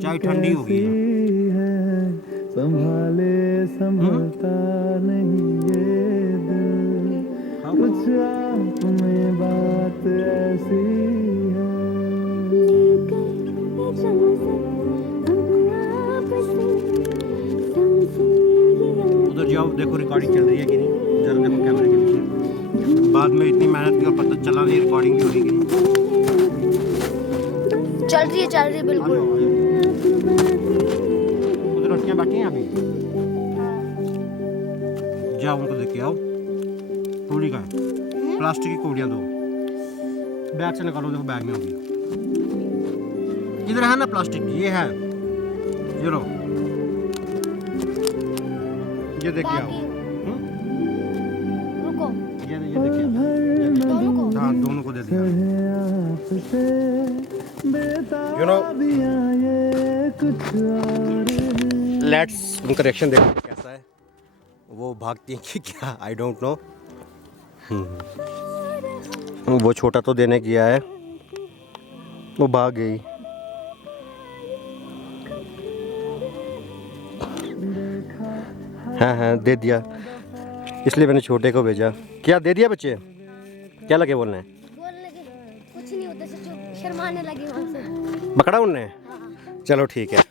चाय ठंडी हो गई है। संभाले संभलता नहीं ये दिल, कुछ आप में बात ऐसी है। उधर जाओ, देखो रिकॉर्डिंग चल रही है कि नहीं, जरा देखो कैमरे के पीछे। बाद में इतनी मेहनत की और पता चला नहीं रिकॉर्डिंग भी हो रही कि नहीं। चल रही है बिल्कुल। उधर लड़कियां बैठी हैं अभी, जाओ उनको देख के आओ। कौड़ी का है, प्लास्टिक की कौड़ियाँ दो, बैग से निकालो, देखो बैग में होगी। इधर है ना प्लास्टिक, ये है, ये लो, ये देख के आओ। रुको। ये देख के आओ। दोनों को। हाँ दोनों को दे दिया। यू नो लेट्स उनका रिएक्शन देखो कैसा है, वो भागती है कि क्या, आई डोंट नो। वो छोटा तो देने गया है, वो भाग गई। हाँ हाँ दे दिया, इसलिए मैंने छोटे को भेजा। क्या दे दिया बच्चे? क्या लगे बोलने? बोलने के कुछ नहीं होता, सिर्फ चुप शर्माने लगे वहाँ से। पकड़ा उनने? चलो ठीक है।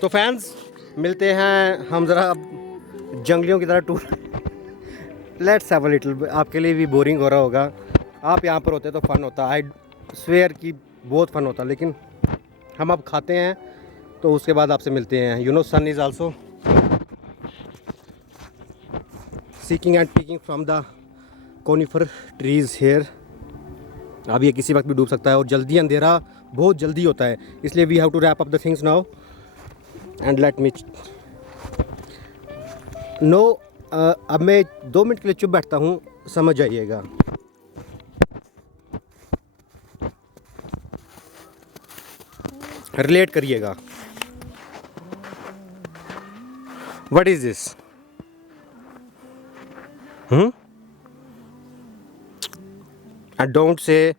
तो फैंस मिलते हैं हम ज़रा जंगलियों की तरह tour. Let's have a little, आपके लिए भी बोरिंग हो रहा होगा, आप यहाँ पर होते तो फ़न होता, आई स्वेयर कि बहुत फ़न होता, लेकिन हम अब खाते हैं तो उसके बाद आपसे मिलते हैं। You know sun is also seeking and peeking from the conifer trees here. अब ये किसी वक्त भी डूब सकता है और जल्दी अंधेरा बहुत जल्दी होता है, इसलिए we have to wrap up the things now and let me know. अब मैं 2 मिनट के लिए चुप बैठता हूँ, समझ जाइएगा। रिलेट करिएगा। What is this? And don't say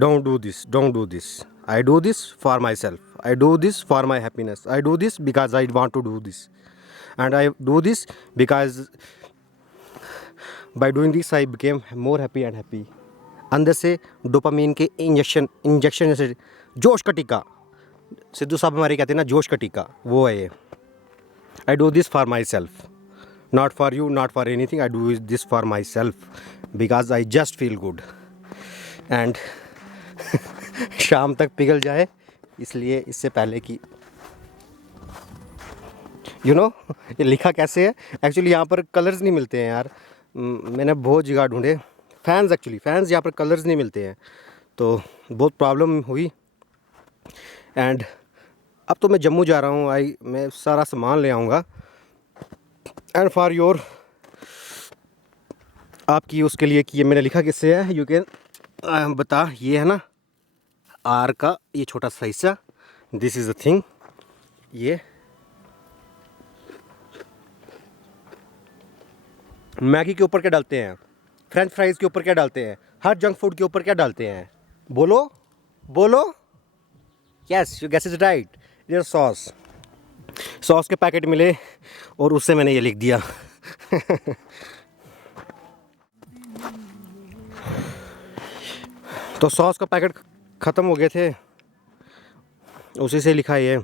don't do this, don't do this. I do this for myself, I do this for my happiness, I do this because I want to do this, and I do this because by doing this I became more happy and happy. अंदर से dopamine के injection जैसे जोश का टीका, सिद्धू साहब हमारे कहते हैं ना जोश का टीका, वो है ये। I do this for myself, not for you, not for anything. I do this for myself because I just feel good. And शाम तक पिघल जाए, इसलिए इससे पहले कि यू नो ये लिखा कैसे है एक्चुअली, यहाँ पर कलर्स नहीं मिलते हैं यार। मैंने बहुत जगह ढूंढे फैंस, एक्चुअली फैंस यहाँ पर कलर्स नहीं मिलते हैं, तो बहुत प्रॉब्लम हुई। एंड अब तो मैं जम्मू जा रहा हूँ, मैं सारा सामान ले आऊँगा। एंड फॉर योर आपकी उसके लिए कि ये मैंने लिखा किससे है, यू कैन बता, ये है ना आर का ये छोटा सा हिस्सा, दिस इज़ द थिंग। ये मैगी के ऊपर क्या डालते हैं, फ्रेंच फ्राइज़ के ऊपर क्या डालते हैं, हर जंक फूड के ऊपर क्या डालते हैं, बोलो बोलो। Yes you guess is right, ये सॉस के पैकेट मिले और उससे मैंने ये लिख दिया। तो सॉस का पैकेट ख़त्म हो गए थे, उसी से लिखा है ये।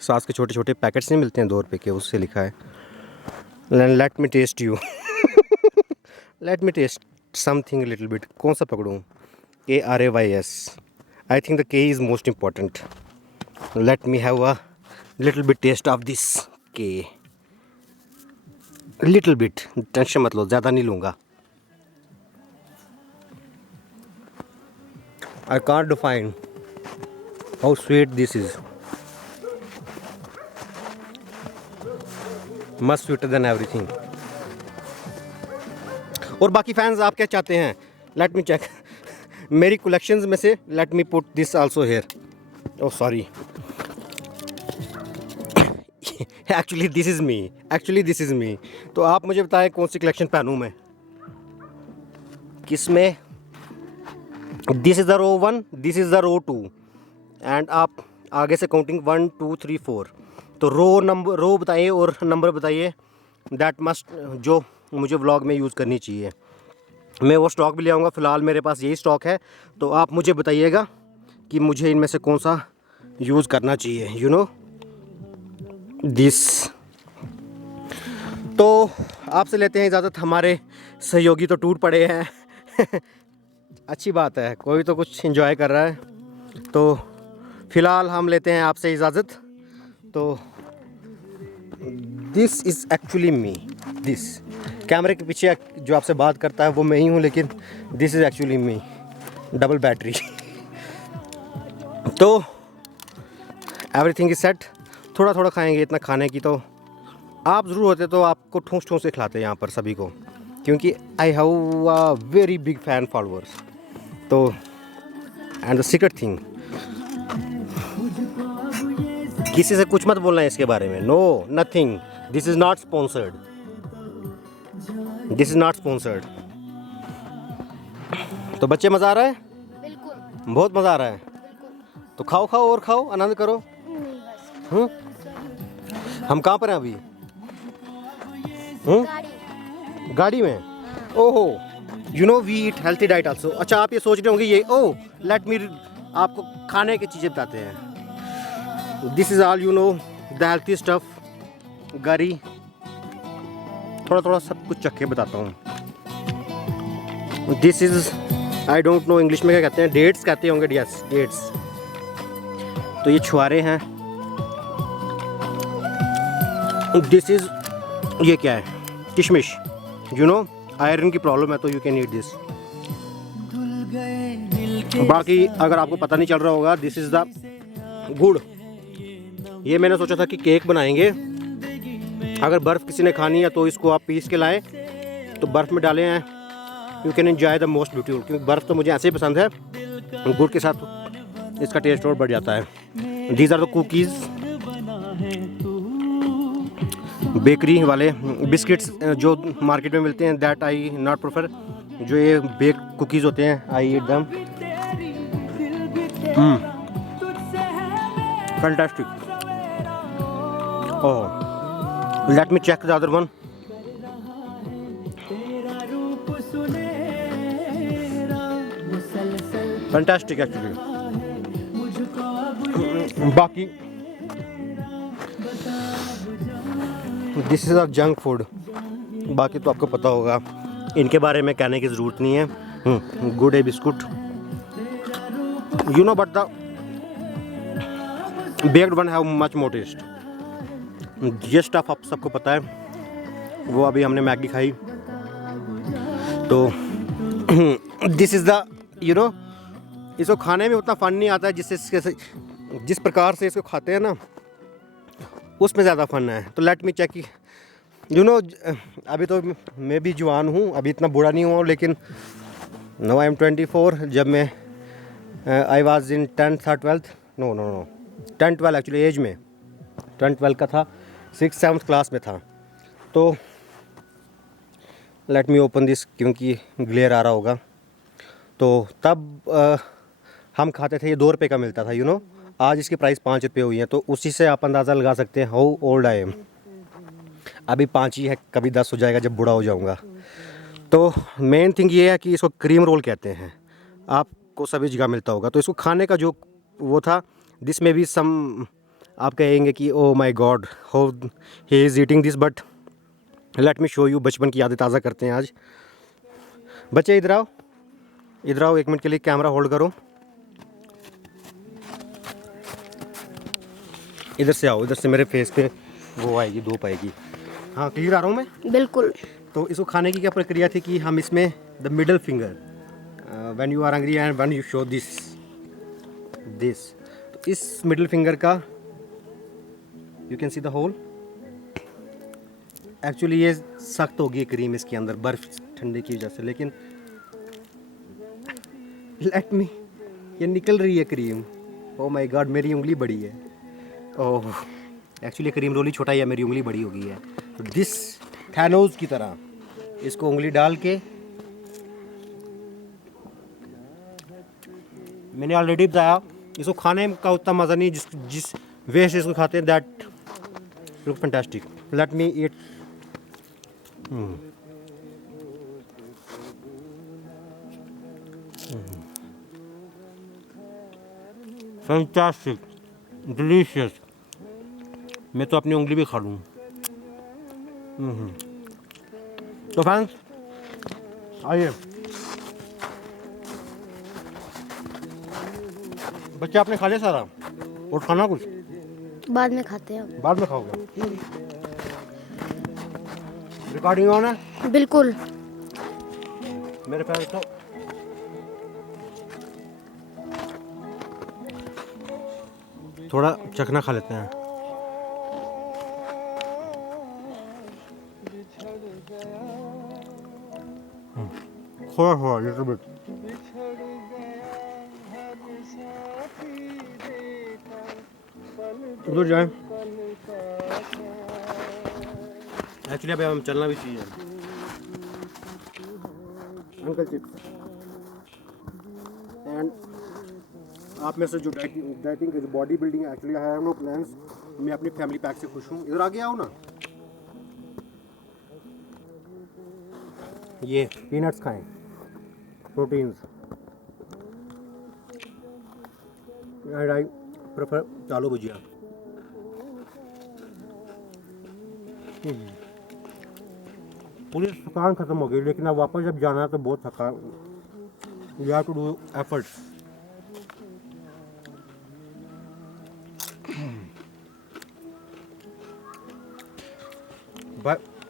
सॉस के छोटे छोटे पैकेट्स नहीं मिलते हैं 2 रुपए के, उससे लिखा है let me taste you. Let me taste something little bit. कौन सा पकड़ूँ? KRAYS। I think the K is most important. Let me have a little bit taste of this K। Little bit, tension मत लो, ज़्यादा नहीं लूँगा। I can't define how sweet this is. Much sweeter than everything. और बाकी fans आप क्या चाहते हैं? Let me check. मेरी कलेक्शंस में से let me put this also here. Oh sorry. Actually this is me. तो आप मुझे बताएं कौन सी कलेक्शन पहनूं मैं. किसमें? This is the row 1, this is the row 2 and आप आगे से काउंटिंग 1 2 3 4. तो रो बताइए और नंबर बताइए. दैट मस्ट जो मुझे व्लॉग में यूज़ करनी चाहिए. मैं वो स्टॉक भी ले आऊँगा. फ़िलहाल मेरे पास यही स्टॉक है. तो आप मुझे बताइएगा कि मुझे इनमें से कौन सा यूज़ करना चाहिए. You know this. तो आपसे लेते हैं इजाज़त. हमारे सहयोगी तो टूट पड़े हैं. अच्छी बात है, कोई तो कुछ एंजॉय कर रहा है. तो फ़िलहाल हम लेते हैं आपसे इजाज़त. तो this is actually me. This कैमरे के पीछे जो आपसे बात करता है वो मैं ही हूँ, लेकिन this is actually me. Double battery. तो एवरीथिंग इज़ सेट. थोड़ा थोड़ा खाएंगे, इतना खाने की तो आप ज़रूर होते तो आपको ठूस ठूस से खिलाते यहाँ पर सभी को, क्योंकि I have a very big fan followers. तो एंड द सीक्रेट थिंग, किसी से कुछ मत बोलना है इसके बारे में. No nothing. This is not sponsored. तो बच्चे मज़ा आ रहा है? बिल्कुल. बहुत मज़ा आ रहा है. तो खाओ और खाओ, आनंद करो. हम कहाँ पर हैं अभी? गाड़ी में. ओहो, you know we eat healthy diet also. अच्छा, आप ये सोच रहे होंगे ये लेट मी आपको खाने की चीज़ें बताते हैं. This is all you know the healthy stuff. गरी थोड़ा थोड़ा सब कुछ चख के बताता हूँ. This is I don't know English में क्या कहते हैं. डेट्स कहते होंगे. Yes, dates. तो ये छुआरे हैं. दिस इज़ ये क्या है? किशमिश. यू नो आयरन की प्रॉब्लम है तो यू कैन ईट दिस. बाकी अगर आपको पता नहीं चल रहा होगा, दिस इज़ द गुड़. ये मैंने सोचा था कि केक बनाएंगे. अगर बर्फ़ किसी ने खानी है तो इसको आप पीस के लाएं, तो बर्फ़ में डालें हैं. You can enjoy the most beautiful. क्योंकि बर्फ़ तो मुझे ऐसे ही पसंद है, गुड़ के साथ इसका टेस्ट और बढ़ जाता है. These are the cookies. Bakery वाले बिस्किट्स जो मार्केट में मिलते हैं, दैट आई नॉट प्रेफर. जो ये बेक कुकीज़ होते हैं, I eat them. Fantastic. Oh, let me check the other one. Fantastic actually. बाकी this is a junk food. बाकी तो आपको पता होगा, इनके बारे में कहने की ज़रूरत नहीं है. Good a biscuit, you know, but the baked one have much more taste. ये स्टफ आप सबको पता है. वो अभी हमने मैगी खाई. तो this is the you know, इसको खाने में उतना फ़न नहीं आता है जिस प्रकार से इसको खाते हैं ना, उसमें ज़्यादा फ़न है. तो let me check. You know अभी तो मैं भी जवान हूँ, अभी इतना बूढ़ा नहीं हुआ, लेकिन नो आई एम 24. जब मैं I was in 10th or 12th, no 10 12 actually age में 10 12 का था, 6th 7th क्लास में था. तो लेट मी ओपन दिस, क्योंकि ग्लेयर आ रहा होगा. तो तब हम खाते थे, ये 2 रुपये का मिलता था. यू नो आज इसकी प्राइस 5 रुपये हुई है. तो उसी से आप अंदाज़ा लगा सकते हैं हाउ ओल्ड आई एम. अभी 5 ही है, कभी 10 हो जाएगा जब बूढ़ा हो जाऊंगा. तो मेन थिंग ये है कि इसको क्रीम रोल कहते हैं. आपको सभी जगह मिलता होगा. तो इसको खाने का जो वो था, दिस में भी सम आप कहेंगे कि oh my God how he is eating this. But let me show you. बचपन की यादें ताज़ा करते हैं आज. बच्चे इधर आओ, 1 मिनट के लिए कैमरा होल्ड करो. इधर से आओ, इधर से मेरे फेस पे वो आएगी, धूप आएगी. हाँ, क्लियर आ रहा हूँ मैं? बिल्कुल. तो इसको खाने की क्या प्रक्रिया थी कि हम इसमें the middle finger, when you are hungry and when you show this, this. तो इस मिडिल फिंगर का you can see the hole. Actually ये सख्त होगी क्रीम इसके अंदर बर्फ ठंडे की वजह से, लेकिन लेट मी, ये निकल रही है क्रीम। ओह माय गॉड, मेरी उंगली बड़ी है। ओह एक्चुअली क्रीम रोल ही छोटा ही है, मेरी उंगली बड़ी हो गई है। तो दिस थैनोस की तरह इसको उंगली डाल के, मैंने ऑलरेडी बताया इसको खाने का उतना मज़ा नहीं जिस वे से इसको खाते हैं। That look fantastic. Let me eat. Fantastic, delicious. मैं तो अपनी उंगली भी खा लूँ। तो फ्रेंड्स आइए, बच्चे आपने खा लिया सारा और खाना कुछ बाद में खाते हैं हम। बाद में खाओगे? रिकॉर्डिंग ऑन है? बिल्कुल। मेरे फ्रेंड्स तो थोड़ा चखना खा लेते हैं। थोड़ा थोड़ा लिटिल बिट। उधर जाए। एक्चुअली अभी हम चलना भी चाहिए। अंकल चिप्स एंड आप में से जो डाइटिंग जो body building actually I have no plans. मैं अपनी फैमिली पैक से खुश हूँ। इधर आगे आओ ना। ये पीनट्स खाएं, प्रोटीन्स। एंड आई प्रेफर आलू भुजिया। पूरी थकान खत्म हो गई, लेकिन अब वापस जब जाना है तो बहुत थकान। You have to do efforts.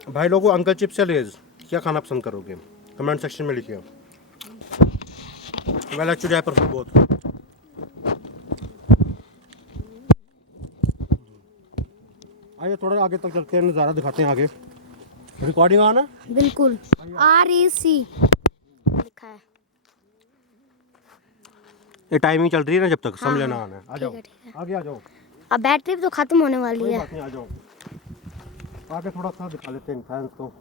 भाई लोगों, अंकल चिप्स या लेज क्या खाना पसंद करोगे? कमेंट सेक्शन में लिखिए। Well actually I prefer both. आइए थोड़ा आगे तक चलते हैं, नज़ारा दिखाते हैं आगे। रिकॉर्डिंग आना? बिल्कुल। REC लिखा है। ये टाइमिंग चल रही है ना, जब तक समझ हाँ, लेना हाँ, आना है। आ ठीक जाओ है, ठीक है। आगे आ जाओ। अब बैटरी तो खत्म होने वाली कोई है। बात नहीं, आ जाओ आगे थोड़ा सा दिखा लेते हैं फैंस को।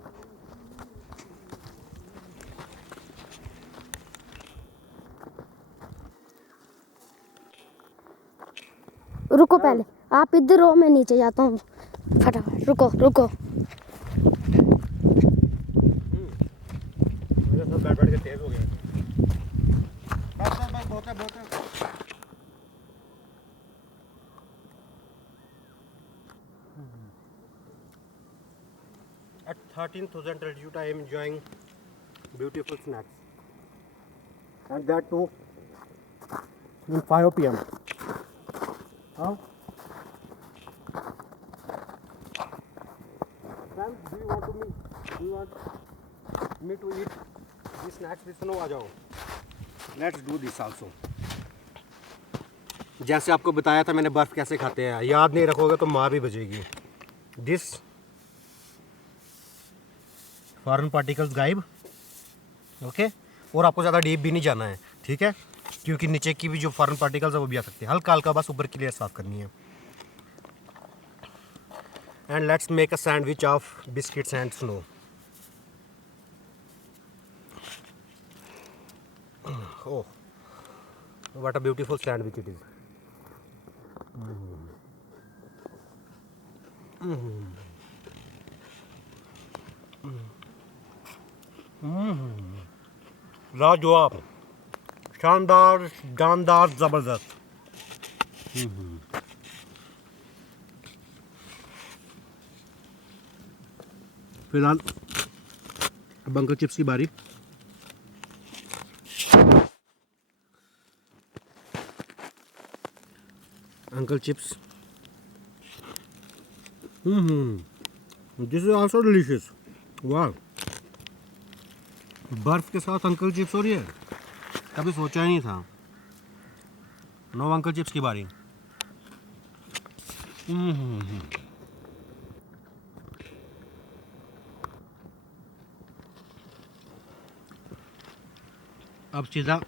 रुको पहले, आप इधर हो, मैं नीचे जाता हूँ फटाफट। रुको रुको। मेरे साथ बैठ बैठ के तेज हो गया। बस बहुत है बहुत है। At 13,000 altitude, I am enjoying beautiful snacks, and that too in 5 p.m. Huh? Ma'am, do you want me to eat these snacks with snow? आ जाओ। Let's do this also. जैसे आपको बताया था मैंने बर्फ़ कैसे खाते हैं, याद नहीं रखोगे तो मार भी बजेगी। This फॉरेन पार्टिकल्स गायब। ओके, और आपको ज़्यादा डीप भी नहीं जाना है, ठीक है, क्योंकि नीचे की भी जो फॉरेन पार्टिकल्स है वो भी आ सकते हैं। हल्का हल्का बस ऊपर की लेयर साफ करनी है। And let's make a sandwich of biscuits and snow. Oh, what a beautiful sandwich it is. लाजवाब, शानदार, जानदार, ज़बरदस्त। फिलहाल अब अंकल चिप्स की बारी। Uncle chips, this is also delicious. वाह, बर्फ के साथ अंकल चिप्स, और ये कभी सोचा ही नहीं था। नो अंकल चिप्स की बारी। अब सीधा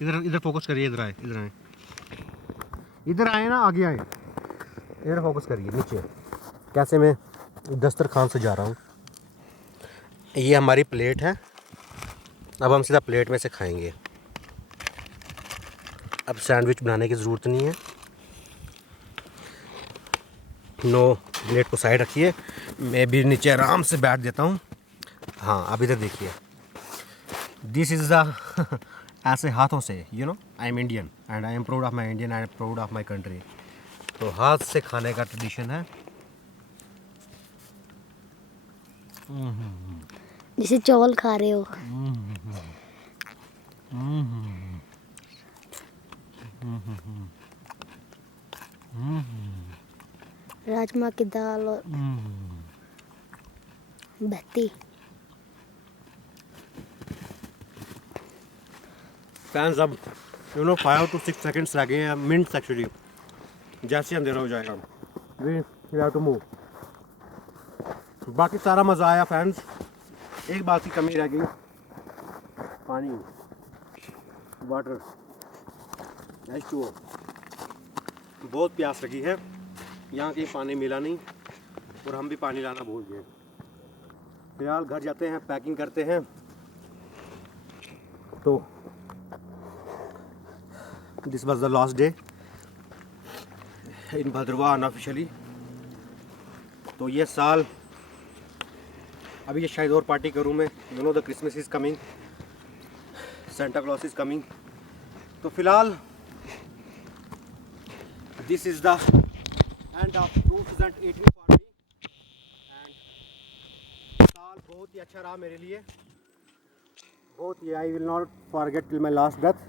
इधर फोकस करिए, इधर आए, इधर आए ना, आगे आए, इधर फोकस करिए नीचे। कैसे मैं दस्तरखान से जा रहा हूँ। ये हमारी प्लेट है, अब हम सीधा प्लेट में से खाएंगे। अब सैंडविच बनाने की ज़रूरत नहीं है। नो, प्लेट को साइड रखिए, मैं भी नीचे आराम से बैठ देता हूँ। हाँ, अब इधर देखिए, दिस इज़ द ऐसे हाथों से, you know, I am Indian and I am proud of my Indian, I am proud of my country. तो हाथ से खाने का ट्रेडिशन है। जैसे चावल खा रहे हो। राजमा की दाल और बत्ती। फैंस, अब 5 to 6 सेकंड्स लगे हैं, मिनट्स एक्चुअली। जैसे अंधेरा हो जाएगा वी हैव टू मूव। बाकी सारा मज़ा आया फैंस। एक बात की कमी रह गई, पानी, वाटर, H2O। बहुत प्यास लगी है, यहाँ कहीं पानी मिला नहीं और हम भी पानी लाना भूल गए। फिलहाल घर जाते हैं, पैकिंग करते हैं। तो this was the last day in Bhaderwah unofficially. तो ये साल, अभी ये शायद और पार्टी करूँ मैं। You know the Christmas is coming, Santa Claus is coming. तो फिलहाल this is the end of 2018 for me. And साल बहुत ही अच्छा रहा मेरे लिए, बहुत ही। I will not forget till my last breath.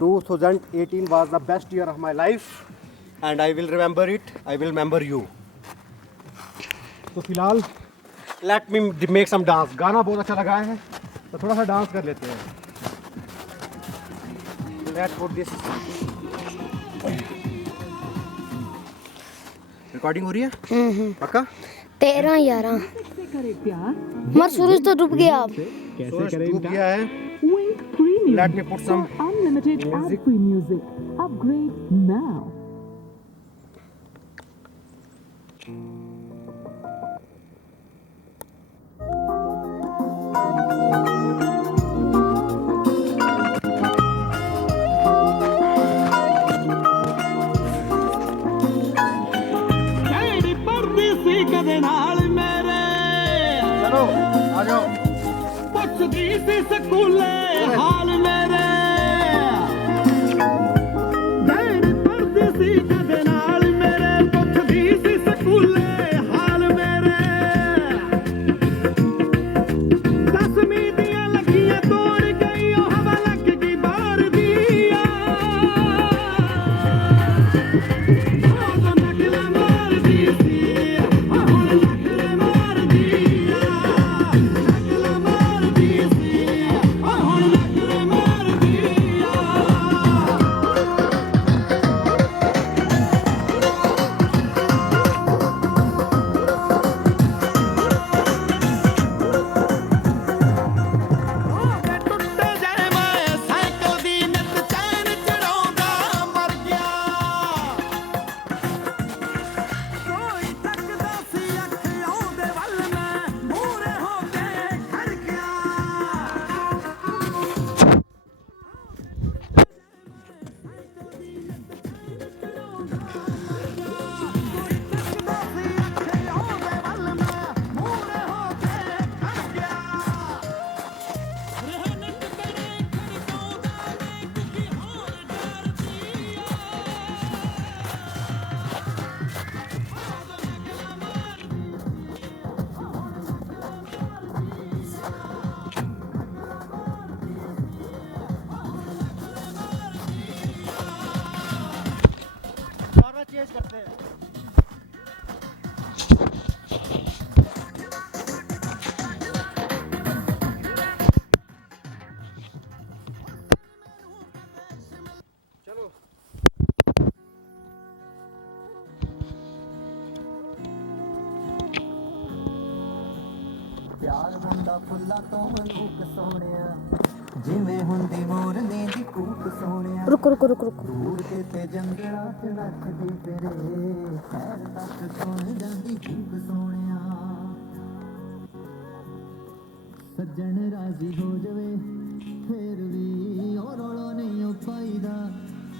2018 was the best year of my life and I will remember it. I will remember you. तो फिलहाल let me make some dance. गाना बहुत अच्छा लगा है तो थोड़ा सा डांस कर लेते हैं। Let's put this. रिकॉर्डिंग हो रही है? पक्का? 13-11 मर सूरज तो डूब गया अब। सूरज डूब गया है। Wink Premium. Let me put some For unlimited music. ad-free music. Upgrade now. तेरी परदेसी कदे नाल मेरे चलो आ जाओ। पुछदी सी स्कूले हाल मेरे। तेरी परदेसी कदे नाल मेरे पुछदी सी स्कूले हाल मेरे। 10वीं दियां लगियां तोड़ गई ओ हवा लग गई बाहर दिया। नकला मार दी सी नकला मार दिया। नकला मार दी सी नकला मार दी। ਪਿਆਰ ਹੁੰਦਾ ਫੁੱਲਾਂ ਤੋਂ ਮਲੂਕ ਸੋਹਣਿਆ ਜਿਵੇਂ ਹੁੰਦੀ ਮੋਰਨੀ ਦੀ ਕੂਕ ਸੋਹਣਿਆ रुको रुको रुको रुको ਦੂਰ ਕਿਤੇ ਜੰਗਲਾਂ 'ਚ ਨੱਚਦੀ ਫਿਰੇ ਖੈਰ ਤੱਕ ਸੁਣ ਜਾਂਦੀ ਕੂਕ ਸੋਹਣਿਆ ਸੱਜਣ ਰਾਜ਼ੀ ਹੋ ਜਵੇ ਫੇਰ ਵੀ ਉਹ ਰੌਲਾ ਨਹੀਂ ਉਹ ਪਾਈਦਾ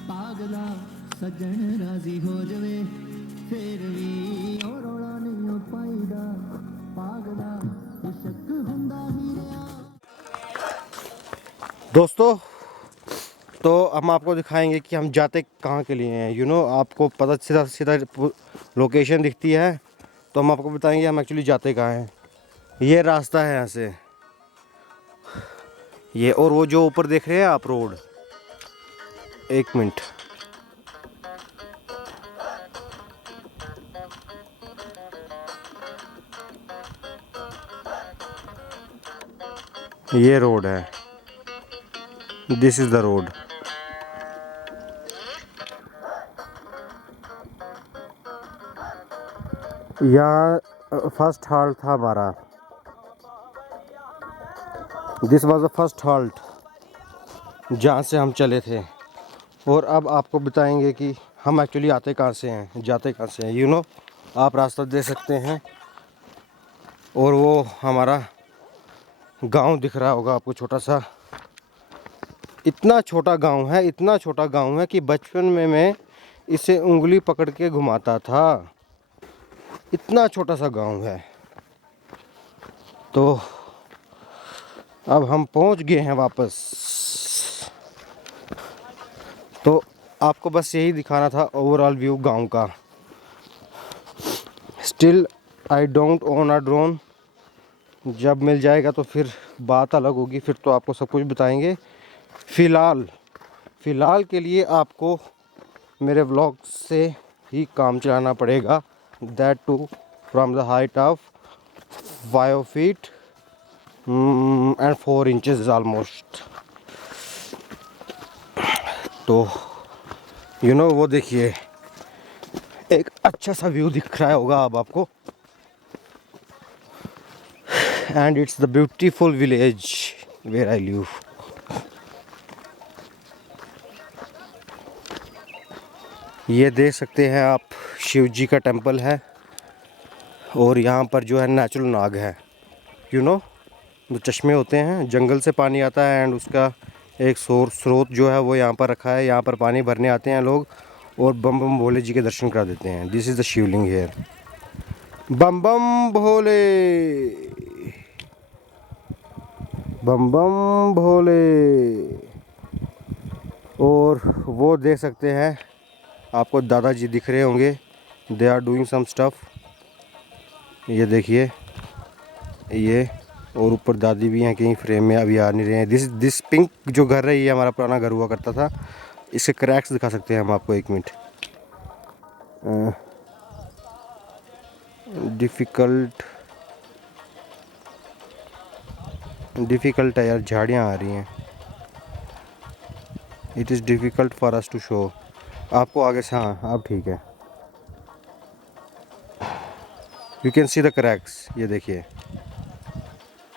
ਪਾਗਲਾ ਸੱਜਣ ਰਾਜ਼ੀ ਹੋ ਜਵੇ ਫੇਰ ਵੀ ਉਹ ਰੌਲਾ ਨਹੀਂ ਉਹ ਪਾਈਦਾ ਪਾਗਲਾ ਇਸ਼ਕ ਹੁੰਦਾ ਹੀ ਰਿਹਾ दोस्तों, तो हम आपको दिखाएंगे कि हम जाते कहाँ के लिए हैं। यू नो, आपको पता सीधा सीधा लोकेशन दिखती है, तो हम आपको बताएंगे हम एक्चुअली जाते कहाँ हैं। ये रास्ता है यहाँ से, ये, और वो जो ऊपर देख रहे हैं आप रोड, एक मिनट, ये रोड है, दिस इज द रोड। यहाँ फर्स्ट हॉल्ट था हमारा, this was the first halt जहाँ से हम चले थे। और अब आपको बताएंगे कि हम एक्चुअली आते कहाँ से हैं, जाते कहाँ से हैं। यू नो, आप रास्ता दे सकते हैं, और वो हमारा गांव दिख रहा होगा आपको, छोटा सा, इतना छोटा गांव है, इतना छोटा गांव है कि बचपन में मैं इसे उंगली पकड़ के घुमाता था। इतना छोटा सा गांव है। तो अब हम पहुंच गए हैं वापस। तो आपको बस यही दिखाना था, ओवरऑल व्यू गांव का। Still I don't own a drone, जब मिल जाएगा तो फिर बात अलग होगी, फिर तो आपको सब कुछ बताएंगे। फ़िलहाल के लिए आपको मेरे व्लॉग से ही काम चलाना पड़ेगा, that too from the height of 5 feet and 4 inches almost. तो यू नो, वो देखिए, एक अच्छा सा व्यू दिख रहा होगा अब आपको, and it's the beautiful village where I live. ये देख सकते हैं आप, शिव जी का टेंपल है, और यहाँ पर जो है नेचुरल नाग है। यू नो, जो चश्मे होते हैं, जंगल से पानी आता है, एंड उसका एक स्रोत जो है वो यहाँ पर रखा है। यहाँ पर पानी भरने आते हैं लोग, और बम बम भोले जी के दर्शन करा देते हैं। This is the Shivling here. बम बम भोले, बम बम भोले। और वो देख सकते हैं, आपको दादाजी दिख रहे होंगे, they are doing some stuff. ये देखिए, ये, और ऊपर दादी भी हैं कहीं फ्रेम में, अभी आ नहीं रहे हैं। दिस पिंक जो घर है, ये हमारा पुराना घर हुआ करता था। इसके क्रैक्स दिखा सकते हैं हम आपको, एक मिनट। डिफ़िकल्ट है यार, झाड़ियाँ आ रही हैं। It is difficult for us to show. आपको आगे से, हाँ अब ठीक है, you can see the cracks. ये देखिए,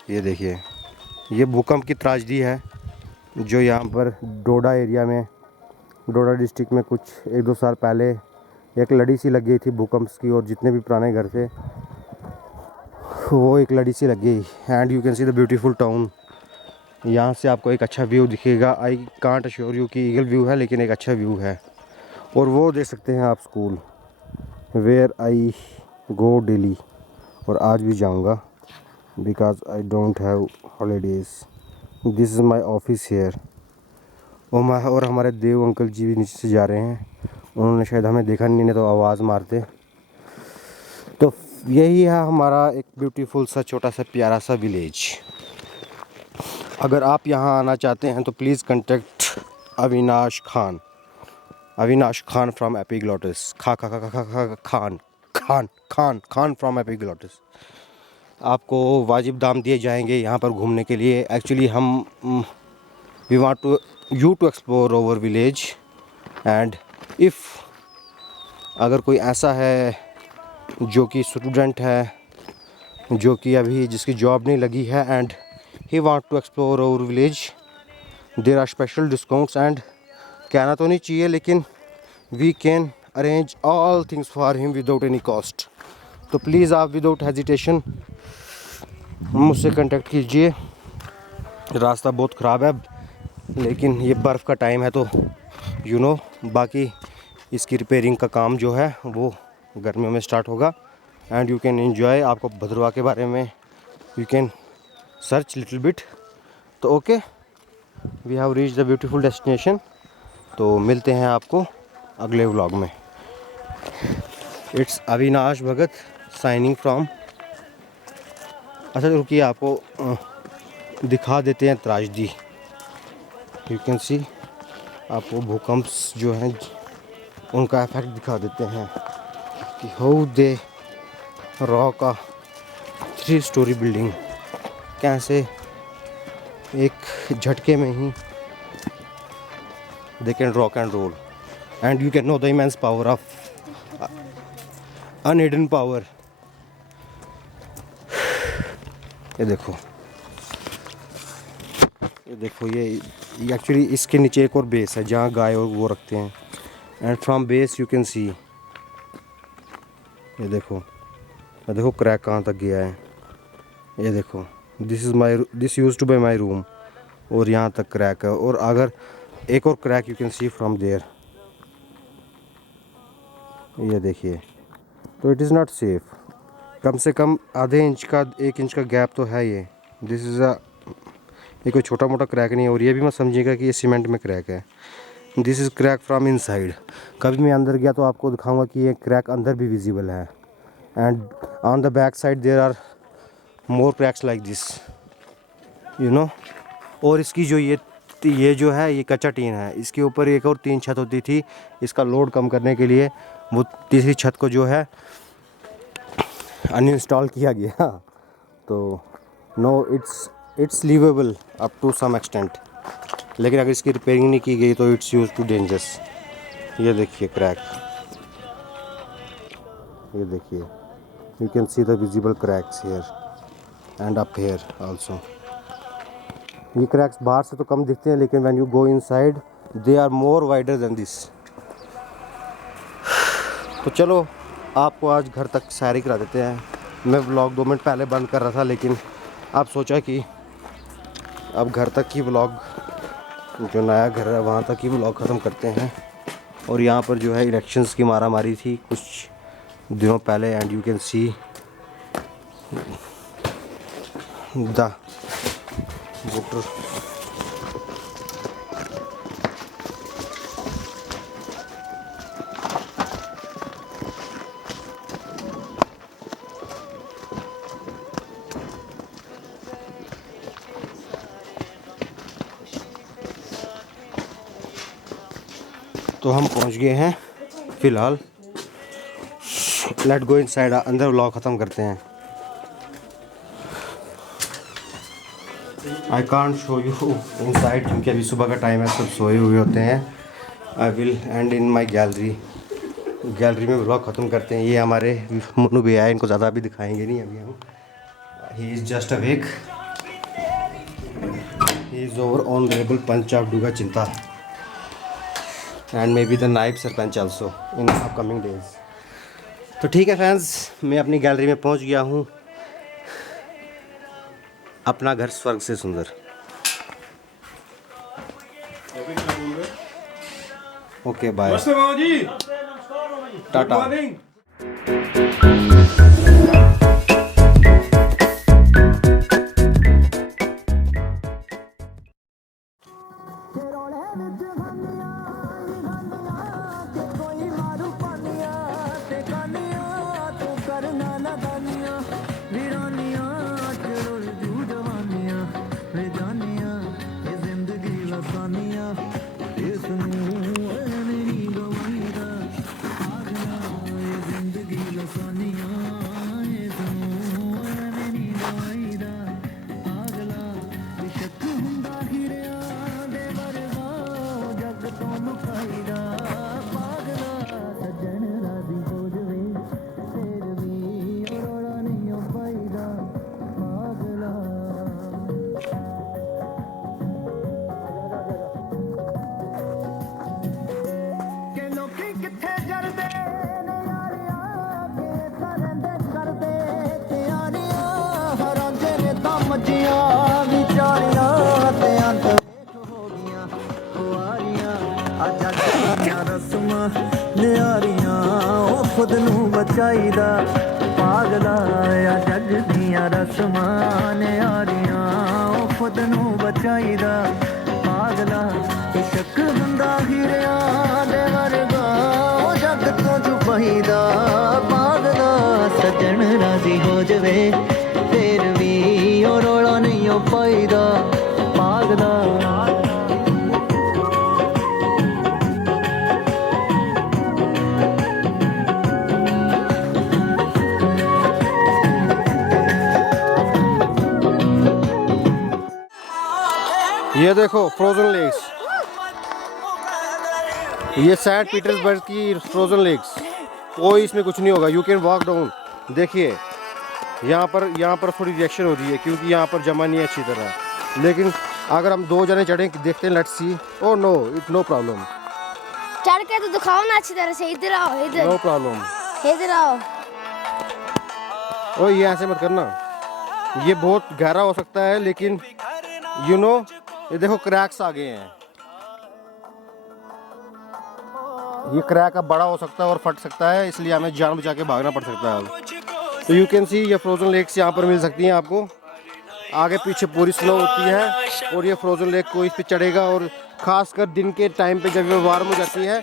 ये देखिए, ये भूकंप की त्रासदी है जो यहाँ पर डोडा एरिया में, डोडा डिस्ट्रिक्ट में कुछ 1-2 साल पहले एक लड़ी सी लग गई थी भूकंप की, और जितने भी पुराने घर थे वो एक लड़ी सी लग गई। And you can see the beautiful town. यहाँ से आपको एक अच्छा व्यू दिखेगा। आई कांट अश्योर यू कि ईगल व्यू है, लेकिन एक अच्छा व्यू है। और वो देख सकते हैं आप school, where I go daily, और आज भी जाऊँगा, because I don't have holidays. This is my office here. और हमारे देव अंकल जी भी नीचे से जा रहे हैं, उन्होंने शायद हमें देखा नहीं तो आवाज़ मारते। तो यही है हमारा एक ब्यूटीफुल सा छोटा सा प्यारा सा विलेज। अगर आप यहाँ आना चाहते हैं तो please contact Avinash Khan from Epiglottis. Khan from Epiglottis. आपको वाजिब दाम दिए जाएंगे यहाँ पर घूमने के लिए। एक्चुअली हम we want to you to explore over village, and if अगर कोई ऐसा है जो कि स्टूडेंट है जो कि अभी जिसकी जॉब नहीं लगी है and he want to explore our village. There are special discounts and कहना तो नहीं चाहिए लेकिन we can arrange all things for him without any cost. तो प्लीज़ आप विदाउट हेजिटेशन मुझसे कांटेक्ट कीजिए। रास्ता बहुत ख़राब है लेकिन ये बर्फ़ का टाइम है तो यू नो बाकी इसकी रिपेयरिंग का काम जो है वो गर्मियों में स्टार्ट होगा एंड यू कैन एंजॉय। आपको भद्रवाह के बारे में you can search little bit. तो okay, we have reach the beautiful destination. तो मिलते हैं आपको अगले व्लॉग में। It's Avinash Bhagat signing from. अच्छा रुकिए, आपको दिखा देते हैं त्राजदी। यू कैन सी, आपको भूकंप जो हैं उनका इफेक्ट दिखा देते हैं कि how they rock a 3 story building कैसे एक झटके में ही they can rock and roll and you can know the immense power of unhidden power. ये देखो ये एक्चुअली इसके नीचे एक और बेस है जहाँ गाय और वो रखते हैं and from base you can see. ये देखो क्रैक कहाँ तक गया है। ये देखो this used to be my room और यहाँ तक क्रैक है और अगर एक और crack you can see from there. ये देखिए, तो इट इज़ नॉट सेफ। कम से कम आधे इंच का 1 इंच का गैप तो है ये। दिस इज़ ये कोई छोटा मोटा क्रैक नहीं है और ये भी मत समझिएगा कि ये सीमेंट में क्रैक है। This is crack from inside. कभी मैं अंदर गया तो आपको दिखाऊंगा कि ये क्रैक अंदर भी विजिबल है and on the back side there are more cracks like this you know. और इसकी जो ये जो है ये कच्चा टीन है, इसके ऊपर एक और 3 छत होती थी। इसका लोड कम करने के लिए वो तीसरी छत को जो है अनइंस्टॉल किया गया। तो no it's liveable up to some extent, लेकिन अगर इसकी रिपेयरिंग नहीं की गई तो इट्स यूज टू डेंजरस। ये देखिए क्रैक, ये देखिए, you can see the visible cracks here and up here also. ये क्रैक्स बाहर से तो कम दिखते हैं लेकिन when you go inside they are more wider than this. तो चलो आपको आज घर तक सैरी करा देते हैं। मैं व्लॉग 2 मिनट पहले बंद कर रहा था लेकिन आप सोचा कि अब घर तक ही व्लॉग, जो नया घर है वहाँ तक ही व्लॉग ख़त्म करते हैं। और यहाँ पर जो है इलेक्शंस की मारामारी थी कुछ दिनों पहले and you can see the voter. तो हम पहुंच गए हैं फ़िलहाल। लेट गो इनसाइड, अंदर व्लॉग ख़त्म करते हैं। I can't show you inside क्योंकि अभी सुबह का टाइम है, सब सोए हुए होते हैं। I will and in my gallery में व्लॉग ख़त्म करते हैं। ये हमारे मनु भैया है, इनको ज़्यादा अभी दिखाएंगे नहीं अभी हम। He is just awake, he is over honourable panch of Dooga Chinta and may be the naib sarpanch also in upcoming days. तो ठीक है फ्रेंड्स, मैं अपनी गैलरी में पहुंच गया हूं। अपना घर स्वर्ग से सुंदर। ओके बाय, टाटा। जिंदगी लसानिया ਮੱਝੀਆਂ ਵਿਚਾਰੀਆਂ ਤੇ ਅੰਤ ਵੇਖ ਹੋ ਗਈਆਂ ਕੁਆਰੀਆਂ ਆ ਜੱਗ ਦੀਆਂ ਰਸਮਾਂ ਨਿਆਰੀਆਂ ਉਹ ਖੁਦ ਨੂੰ ਬਚਾਈਦਾ ਪਾਗਲਾ ਆ ਜੱਗ ਦੀਆਂ ਰਸਮਾਂ ਨਿਆਰੀਆਂ ਉਹ ਖੁਦ ਨੂੰ ਬਚਾਈਦਾ ਪਾਗਲਾ ਇਸ਼ਕ ਹੁੰਦਾ ਹੀਰਿਆਂ ਦੇ ਵਰਗਾ ਉਹ ਜੱਗ ਤੋਂ ਛੁਪਾਈਦਾ ਪਾਗਲਾ ਸੱਜਣ ਰਾਜ਼ੀ ਹੋ ਜਵੇ ਫੇਰ ਵੀ ਉਹ ਰੌਲਾ ਨਹੀਂ ਉਹ ਪਾਈਦਾ ਪਾਗਲਾ ये देखो फ्रोजन लेक्स, ये सेंट पीटर्सबर्ग की फ्रोजन लेक्स, कोई इसमें कुछ नहीं होगा। You can walk down. देखिए यहाँ पर थोड़ी रिएक्शन हो रही है क्योंकि यहाँ पर जमा नहीं है अच्छी तरह, लेकिन अगर हम 2 जने चढ़ें देखते हैं, let's see. Oh no, it no problem. चढ़ के तो दिखाओ ना अच्छी तरह से। इधर आओ, इधर नो प्रॉब्लम। इधर आओ। ओ ये ऐसे मत करना, ये बहुत गहरा हो सकता है, लेकिन यू नो ये देखो क्रैक्स आ गए हैं। ये क्रैक अब बड़ा हो सकता है और फट सकता है, इसलिए हमें जान बचा के भागना पड़ सकता है। तो यू कैन सी ये फ्रोजन लेक्स यहाँ पर मिल सकती हैं आपको। आगे पीछे पूरी स्नो होती है और ये फ्रोजन लेक को इस पे चढ़ेगा, और ख़ासकर दिन के टाइम पे जब ये वार्म हो जाती है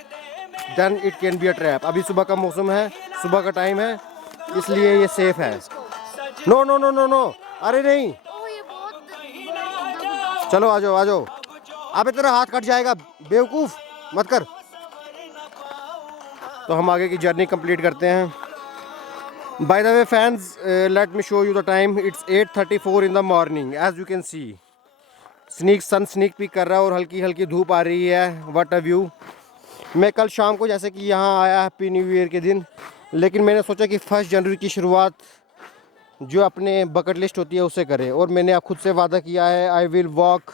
then it can be a trap. अभी सुबह का मौसम है, सुबह का टाइम है, इसलिए ये सेफ है। No no no no no, अरे नहीं, चलो आ जाओ आ जाओ। अबे तेरा हाथ कट जाएगा, बेवकूफ़ मत कर। तो हम आगे की जर्नी कंप्लीट करते हैं। By the way fans, let me show you the time. It's 8:34 in the morning. As you can see sun sneak peek कर रहा है और हल्की हल्की धूप आ रही है। What a view. मैं कल शाम को जैसे कि यहाँ आया हैप्पी न्यू ईयर के दिन, लेकिन मैंने सोचा कि 1 जनवरी की शुरुआत जो अपने बकेट लिस्ट होती है उससे करें, और मैंने अब खुद से वादा किया है I will walk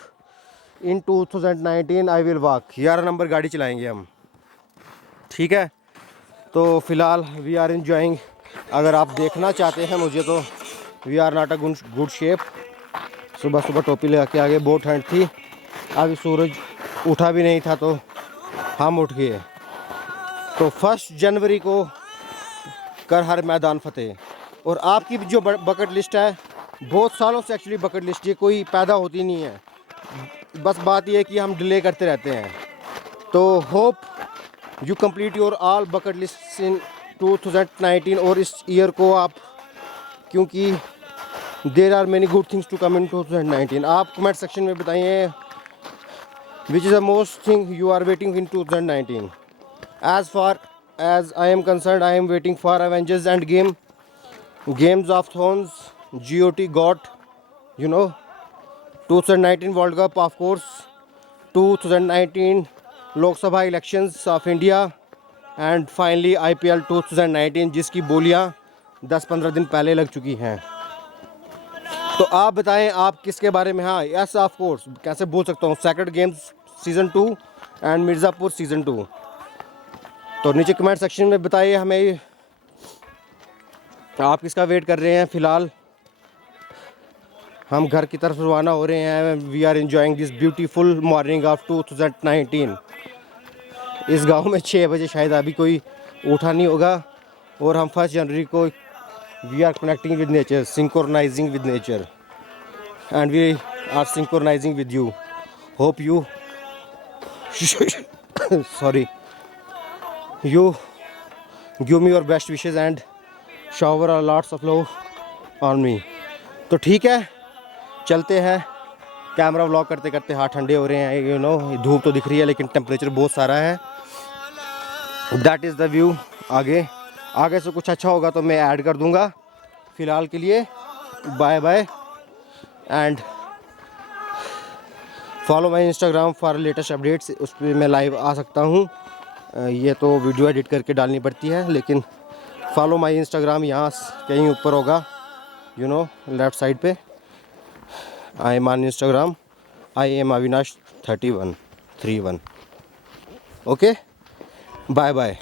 in 2019। I will walk. 11 number गाड़ी चलाएंगे हम, ठीक है। तो फ़िलहाल वी आर एंजॉइंग। अगर आप देखना चाहते हैं मुझे तो we are not a good shape. सुबह सुबह टोपी लगा के आगे, बहुत ठंड थी, अभी सूरज उठा भी नहीं था तो हम उठ गए। तो 1 जनवरी को कर हर मैदान फतेह। और आपकी जो बकेट लिस्ट है, बहुत सालों से एक्चुअली बकेट लिस्ट ये कोई पैदा होती नहीं है, बस बात ये है कि हम डिले करते रहते हैं। तो hope you complete your all bucket list in 2019। और इस ईयर को आप, क्योंकि there are many good things to come in 2019। आप कमेंट सेक्शन में बताइए which is the most thing you are waiting in 2019। As far as I am concern, I am waiting for Avengers and Games of Thrones, GOT got, you know, 2019 World Cup, of course, 2019 Lok Sabha elections of India, and finally IPL 2019 जिसकी बोलियां 10-15 दिन पहले लग चुकी हैं। तो आप बताएं आप किसके बारे में। हाँ, यस ऑफ कोर्स, कैसे बोल सकता हूँ, sacred games season 2 and Mirzapur season 2। तो नीचे कमेंट सेक्शन में बताइए हमें आप किसका वेट कर रहे हैं। फ़िलहाल हम घर की तरफ रवाना हो रहे हैं। We are enjoying this beautiful morning of 2019। इस गांव में 6 बजे शायद अभी कोई उठा नहीं होगा, और हम 1 जनवरी को we are connecting with nature, synchronising with nature, and we are synchronising with you. Hope you sorry you give me your best wishes and shower our lots of love on me. तो ठीक है, चलते हैं। Camera vlog करते करते हाथ ठंडे हो रहे हैं, यू नो। धूप तो दिख रही है लेकिन टेम्परेचर बहुत सारा है। That is the view. आगे से कुछ अच्छा होगा तो मैं ऐड कर दूंगा। फ़िलहाल के लिए bye bye, and follow my Instagram for latest updates. उस पर मैं लाइव आ सकता हूँ। ये तो वीडियो एडिट करके डालनी पड़ती है, लेकिन फॉलो माई इंस्टाग्राम यहाँ कहीं ऊपर होगा, यू नो, लेफ़्ट साइड पे। I am on Instagram, I am Avinash 3131। Okay, bye bye.